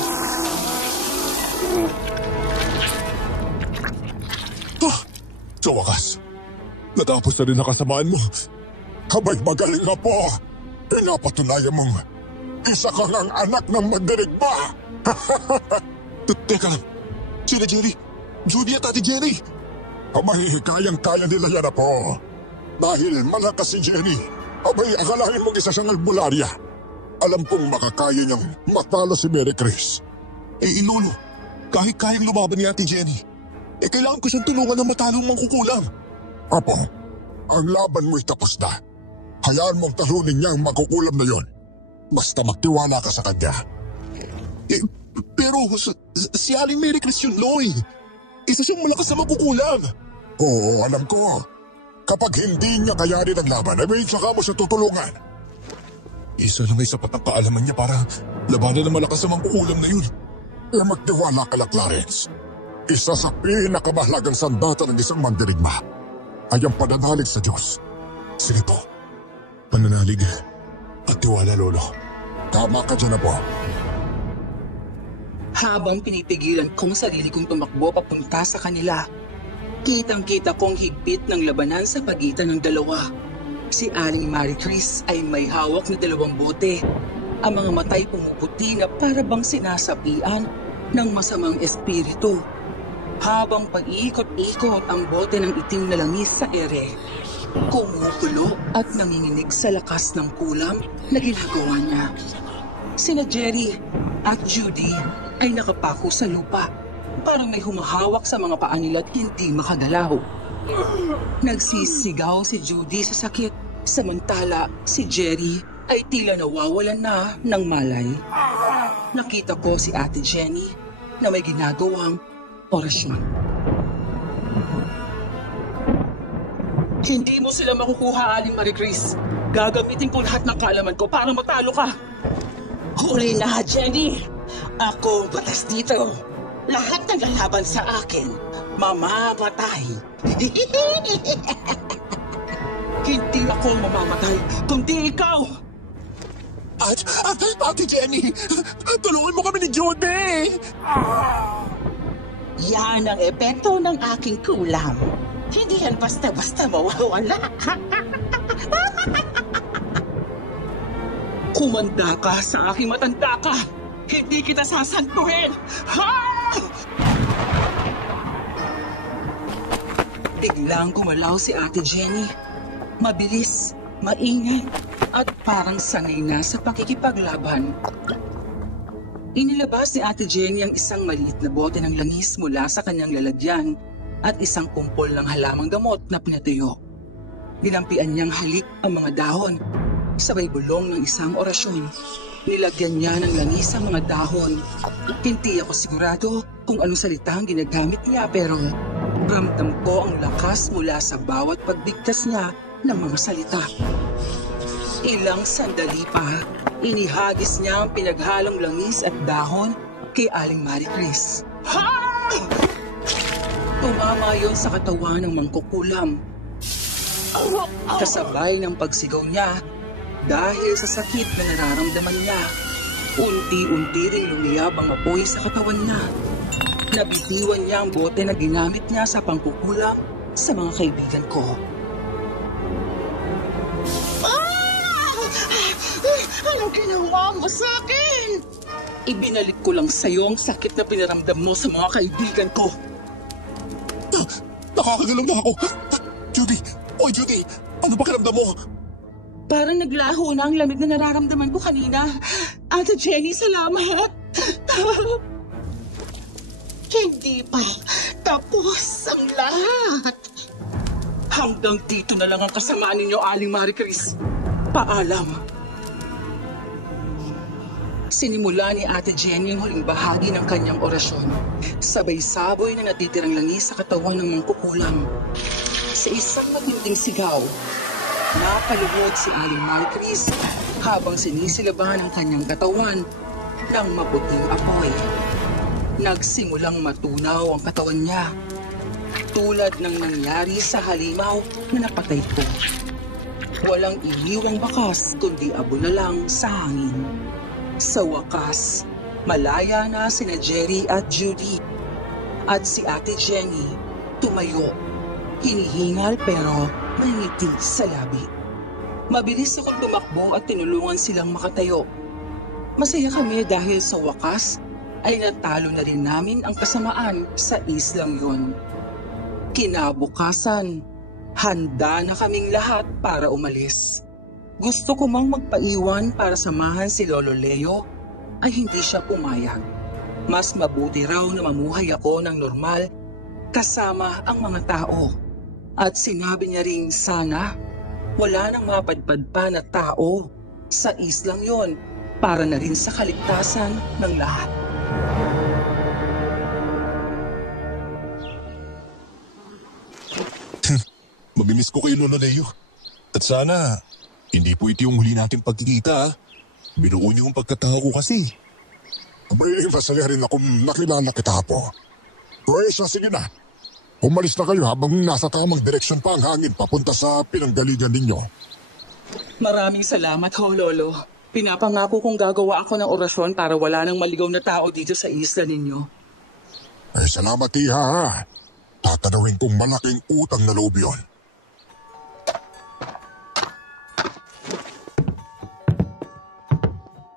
Sa wakas, natapos na rin ang kasamaan mo. Kabay magaling na po. Pinapatunayan mong isa kang ang anak ng magdirigma. Teka lang, sila Jerry, Judy at Ate Jenny. Abay, kayang-kaya nila yan na po. Dahil malakas si Jenny, abay, akalain mong isa siyang albularya. Alam kong makakaya niyang matalo si Mary Chris. Lolo, kahit kayang lumaban ni Ate Jenny, kailangan ko siyang tulungan na matalo ang mangkukulam. Apo, ang laban mo'y tapos na. Hayaan mong talunin niya ang makukulam na yon. Basta magtiwala ka sa kanya. Pero si Aling Mary Chris yun, Loy. Isa siyang malakas na mangkukulam. Oo, alam ko. Kapag hindi niya kayanin ang laban, ay may saka mo siya tutulungan. Isa lang may sapat ang kaalaman niya para labanan ng malakas na mangkukulam na yun. Magtiwala ka lang, Clarence. Isa sa pinakamahalagang sandata ng isang mandirigma ay ang pananalig sa Diyos. Silito. Pananalig at tiwala, Lolo. Tama ka dyan na po. Habang pinipigilan kong sarili kong tumakbo papunta sa kanila, kitang-kita kong higpit ng labanan sa pagitan ng dalawa. Si Aling Mary Chris ay may hawak na 2 bote. Ang mga matay pumuputi na para bang sinasapian ng masamang espiritu. Habang pag-iikot-ikot ang bote ng itim na langis sa ere, kumukulo at nanginginig sa lakas ng kulam na ginagawa niya. Sina Jerry at Judy ay nakapako sa lupa. Parang may humahawak sa mga paa nila at hindi makagalaw. Nagsisigaw si Judy sa sakit, samantala si Jerry ay tila nawawalan na ng malay. Nakita ko si Ate Jenny na may ginagawang orasyon. Hindi mo sila makukuha, Aling Mary Chris. Gagamitin ko lahat ng kaalaman ko para matalo ka. Huli na, Jenny. Ako ang batas dito. Lahat ng lalaban sa akin, mamamatay. Hindi ako mamamatay, kundi ikaw. Ate Jenny, tulungan mo kami ni Judy! Yan ang epekto ng aking kulam. Hindi yan basta-basta mawawala. Kumanda ka sa aking matanda ka. Hindi kita sasantuhin. Ha! Biglang gumalaw si Ate Jenny. Mabilis, maingay, at parang sanay na sa pakikipaglaban. Inilabas ni Ate Jenny ang isang maliit na bote ng langis mula sa kanyang lalagyan at isang kumpol ng halamang gamot na pinatuyo. Ginampian niyang halik ang mga dahon Sabay bulong ng isang orasyon. Nilagyan niya ng langis ang mga dahon. Hindi ako sigurado kung anong salita ang ginagamit niya pero ramdam ko ang lakas mula sa bawat pagbigkas niya ng mga salita. Ilang sandali pa, inihagis niya ang pinaghalong langis at dahon kay Aling Marie Chris. Tumama yon sa katawan ng mangkukulam. Kasabay ng pagsigaw niya, dahil sa sakit na nararamdaman niya, unti-unti rin lumiyab ang apoy sa katawan niya. Nabitiwan niya ang bote na ginamit niya sa pangkukulam sa mga kaibigan ko. Anong ginawa mo sa akin? Ibinalik ko lang sa'yo ang sakit na pinaramdam mo sa mga kaibigan ko. Nakakagalaw na ako. Judy! Oy, Judy! Ano ba kiramdam mo? Parang naglaho na ang lamig na nararamdaman ko kanina. Ate Jenny, salamat! Hindi pa tapos ang lahat. Hanggang dito na lang ang kasamaan ninyo, Aling Marie Chris. Paalam. Sinimula ni Ate Jenny ang huling bahagi ng kanyang orasyon. Sabay saboy na natitirang langis sa katawan ng mangkukulam. Sa isang matinding sigaw, napaluhod si Aling Marie Chris habang sinisilaban ang kanyang katawan ng maputing apoy. Nagsimulang matunaw ang katawan niya, tulad ng nangyari sa halimaw na napatay ko. Walang iniwang bakas kundi abo na lang sa hangin. Sa wakas, malaya na sina Jerry at Judy. At si Ate Jenny tumayo, hinihingal pero may ngiti sa labi. Mabilis akong tumakbo at tinulungan silang makatayo. Masaya kami dahil sa wakas ay natalo na rin namin ang kasamaan sa islang yon. Kinabukasan, handa na kaming lahat para umalis. Gusto ko mang magpaiwan para samahan si Lolo Leo ay hindi siya pumayag. Mas mabuti raw na mamuhay ako ng normal kasama ang mga tao. At sinabi niya ring sana wala nang mapadpad pa na tao sa islang yon para na rin sa kaligtasan ng lahat. Mabimiss ko kay Lolo Leo. At sana, hindi po ito yung huli nating pagkikita. Binuo niyo ang pagkatao ko kasi. Abay, masaya rin akong nakilala kita po. Reza, sige na. Umalis na kayo habang nasa tamang direksyon pa ang hangin papunta sa pinanggalingan ninyo. Maraming salamat ho, Lolo. Pinapangako kong gagawa ako ng orasyon para wala nang maligaw na tao dito sa isla ninyo. Ay, salamat, Iha. Tatanawin kong malaking utang na loob yun.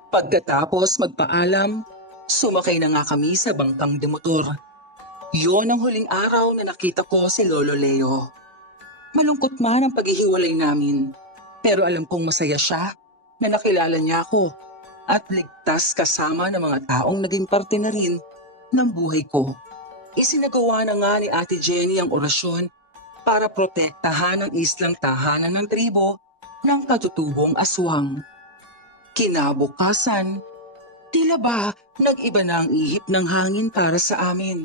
Pagkatapos magpaalam, sumakay na nga kami sa bangkang demotor. Yon ang huling araw na nakita ko si Lolo Leo. Malungkot man ang paghihiwalay namin, pero alam kong masaya siya na nakilala niya ako at ligtas kasama ng mga taong naging parte na rin ng buhay ko. Isinagawa na nga ni Ate Jenny ang orasyon para protektahan ang islang tahanan ng tribo ng katutubong aswang. Kinabukasan, tila ba nag-iba na ang ihip ng hangin para sa amin.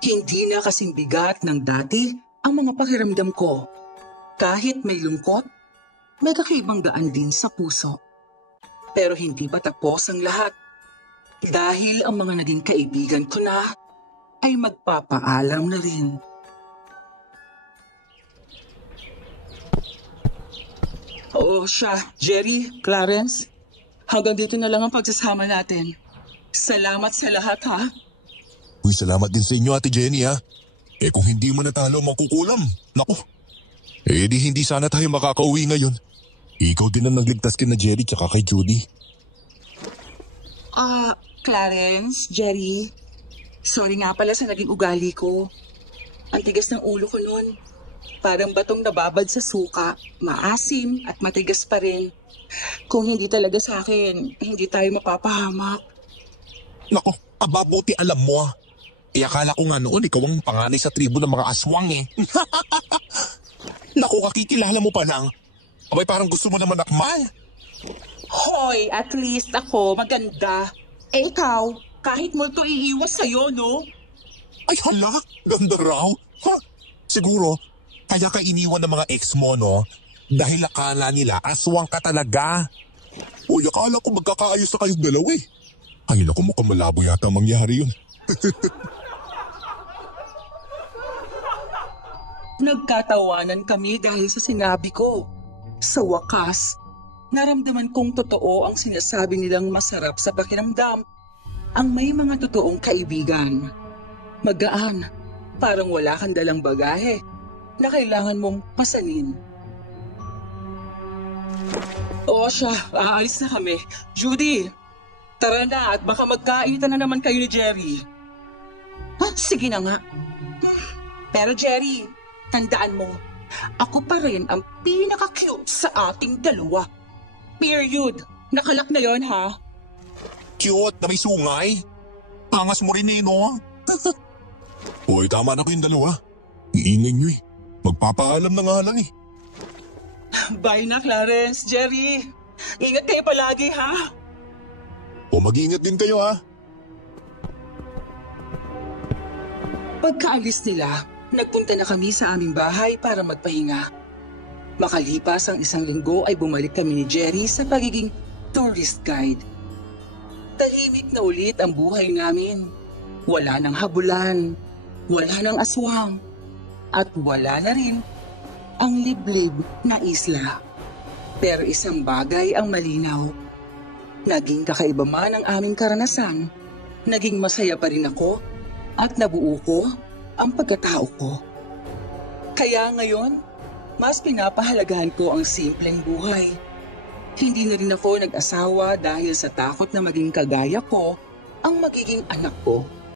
Hindi na kasing bigat ng dati ang mga pakiramdam ko. Kahit may lungkot, may kakaibang gaan din sa puso. Pero hindi pa tapos ang lahat. Dahil ang mga naging kaibigan ko na ay magpapaalam na rin. Oo siya, Jerry, Clarence. Hanggang dito na lang ang pagsasama natin. Salamat sa lahat, ha? Uy, salamat din sa inyo, Ate Jenny, ha? Eh kung hindi mo natalo, makukulam. Naku. Eh di hindi sana tayo makakauwi ngayon. Ikaw din ang nagligtas kina Jerry tsaka kay Judy. Clarence, Jerry. Sorry nga pala sa naging ugali ko. Ang tigas ng ulo ko noon. Parang batong nababad sa suka, maasim at matigas pa rin. Kung hindi talaga sa akin, hindi tayo mapapahamak. Naku, ababuti alam mo ah. Eh akala ko nga noon ikaw ang panganay sa tribo ng mga aswang eh. Naku, kakikilala mo pa lang. Abay parang gusto mo naman akmal. Hoy, at least ako maganda. Eh ikaw, kahit multo iiwas sa'yo, no? Ay hala, ganda raw. Ha? Siguro, kaya ka iniwan ng mga ex mo, no? Dahil akala nila aswang ka talaga. Uy, akala ko magkakaayos na kayong dalawa eh. Ay naku, mukhang malabo yata mangyari yun. Nagkatawanan kami dahil sa sinabi ko. Sa wakas, naramdaman kong totoo ang sinasabi nilang masarap sa pakiramdam. Ang may mga totoong kaibigan. Magaan, parang wala kang dalang bagahe na kailangan mong pasanin. O siya, aalis na kami. Judy, tara na at baka magkaitan na naman kayo ni Jerry. Ha? Sige na nga. Pero Jerry, tandaan mo, ako pa rin ang pinaka-cute sa ating dalawa. Period. Nakalak na yon ha? Cute na may sungay. Angas mo rin eh, no? Uy, tama na kayong dalawa. Iingay nyo eh. Magpapaalam na nga lang eh. Bye na, Clarence, Jerry. Ingat kayo palagi ha? O mag-iingat din kayo ha. Pagkaalis nila, nagpunta na kami sa aming bahay para magpahinga. Makalipas ang 1 linggo ay bumalik kami ni Jerry sa pagiging tourist guide. Tahimik na ulit ang buhay namin. Wala nang habulan, wala nang aswang, at wala na rin ang liblib na isla. Pero isang bagay ang malinaw. Naging kakaiba man ang aming karanasan, naging masaya pa rin ako at nabuo ko ang pagkatao ko. Kaya ngayon, mas pinapahalagahan ko ang simpleng buhay. Hindi na rin ako nag-asawa dahil sa takot na maging kagaya ko ang magiging anak ko.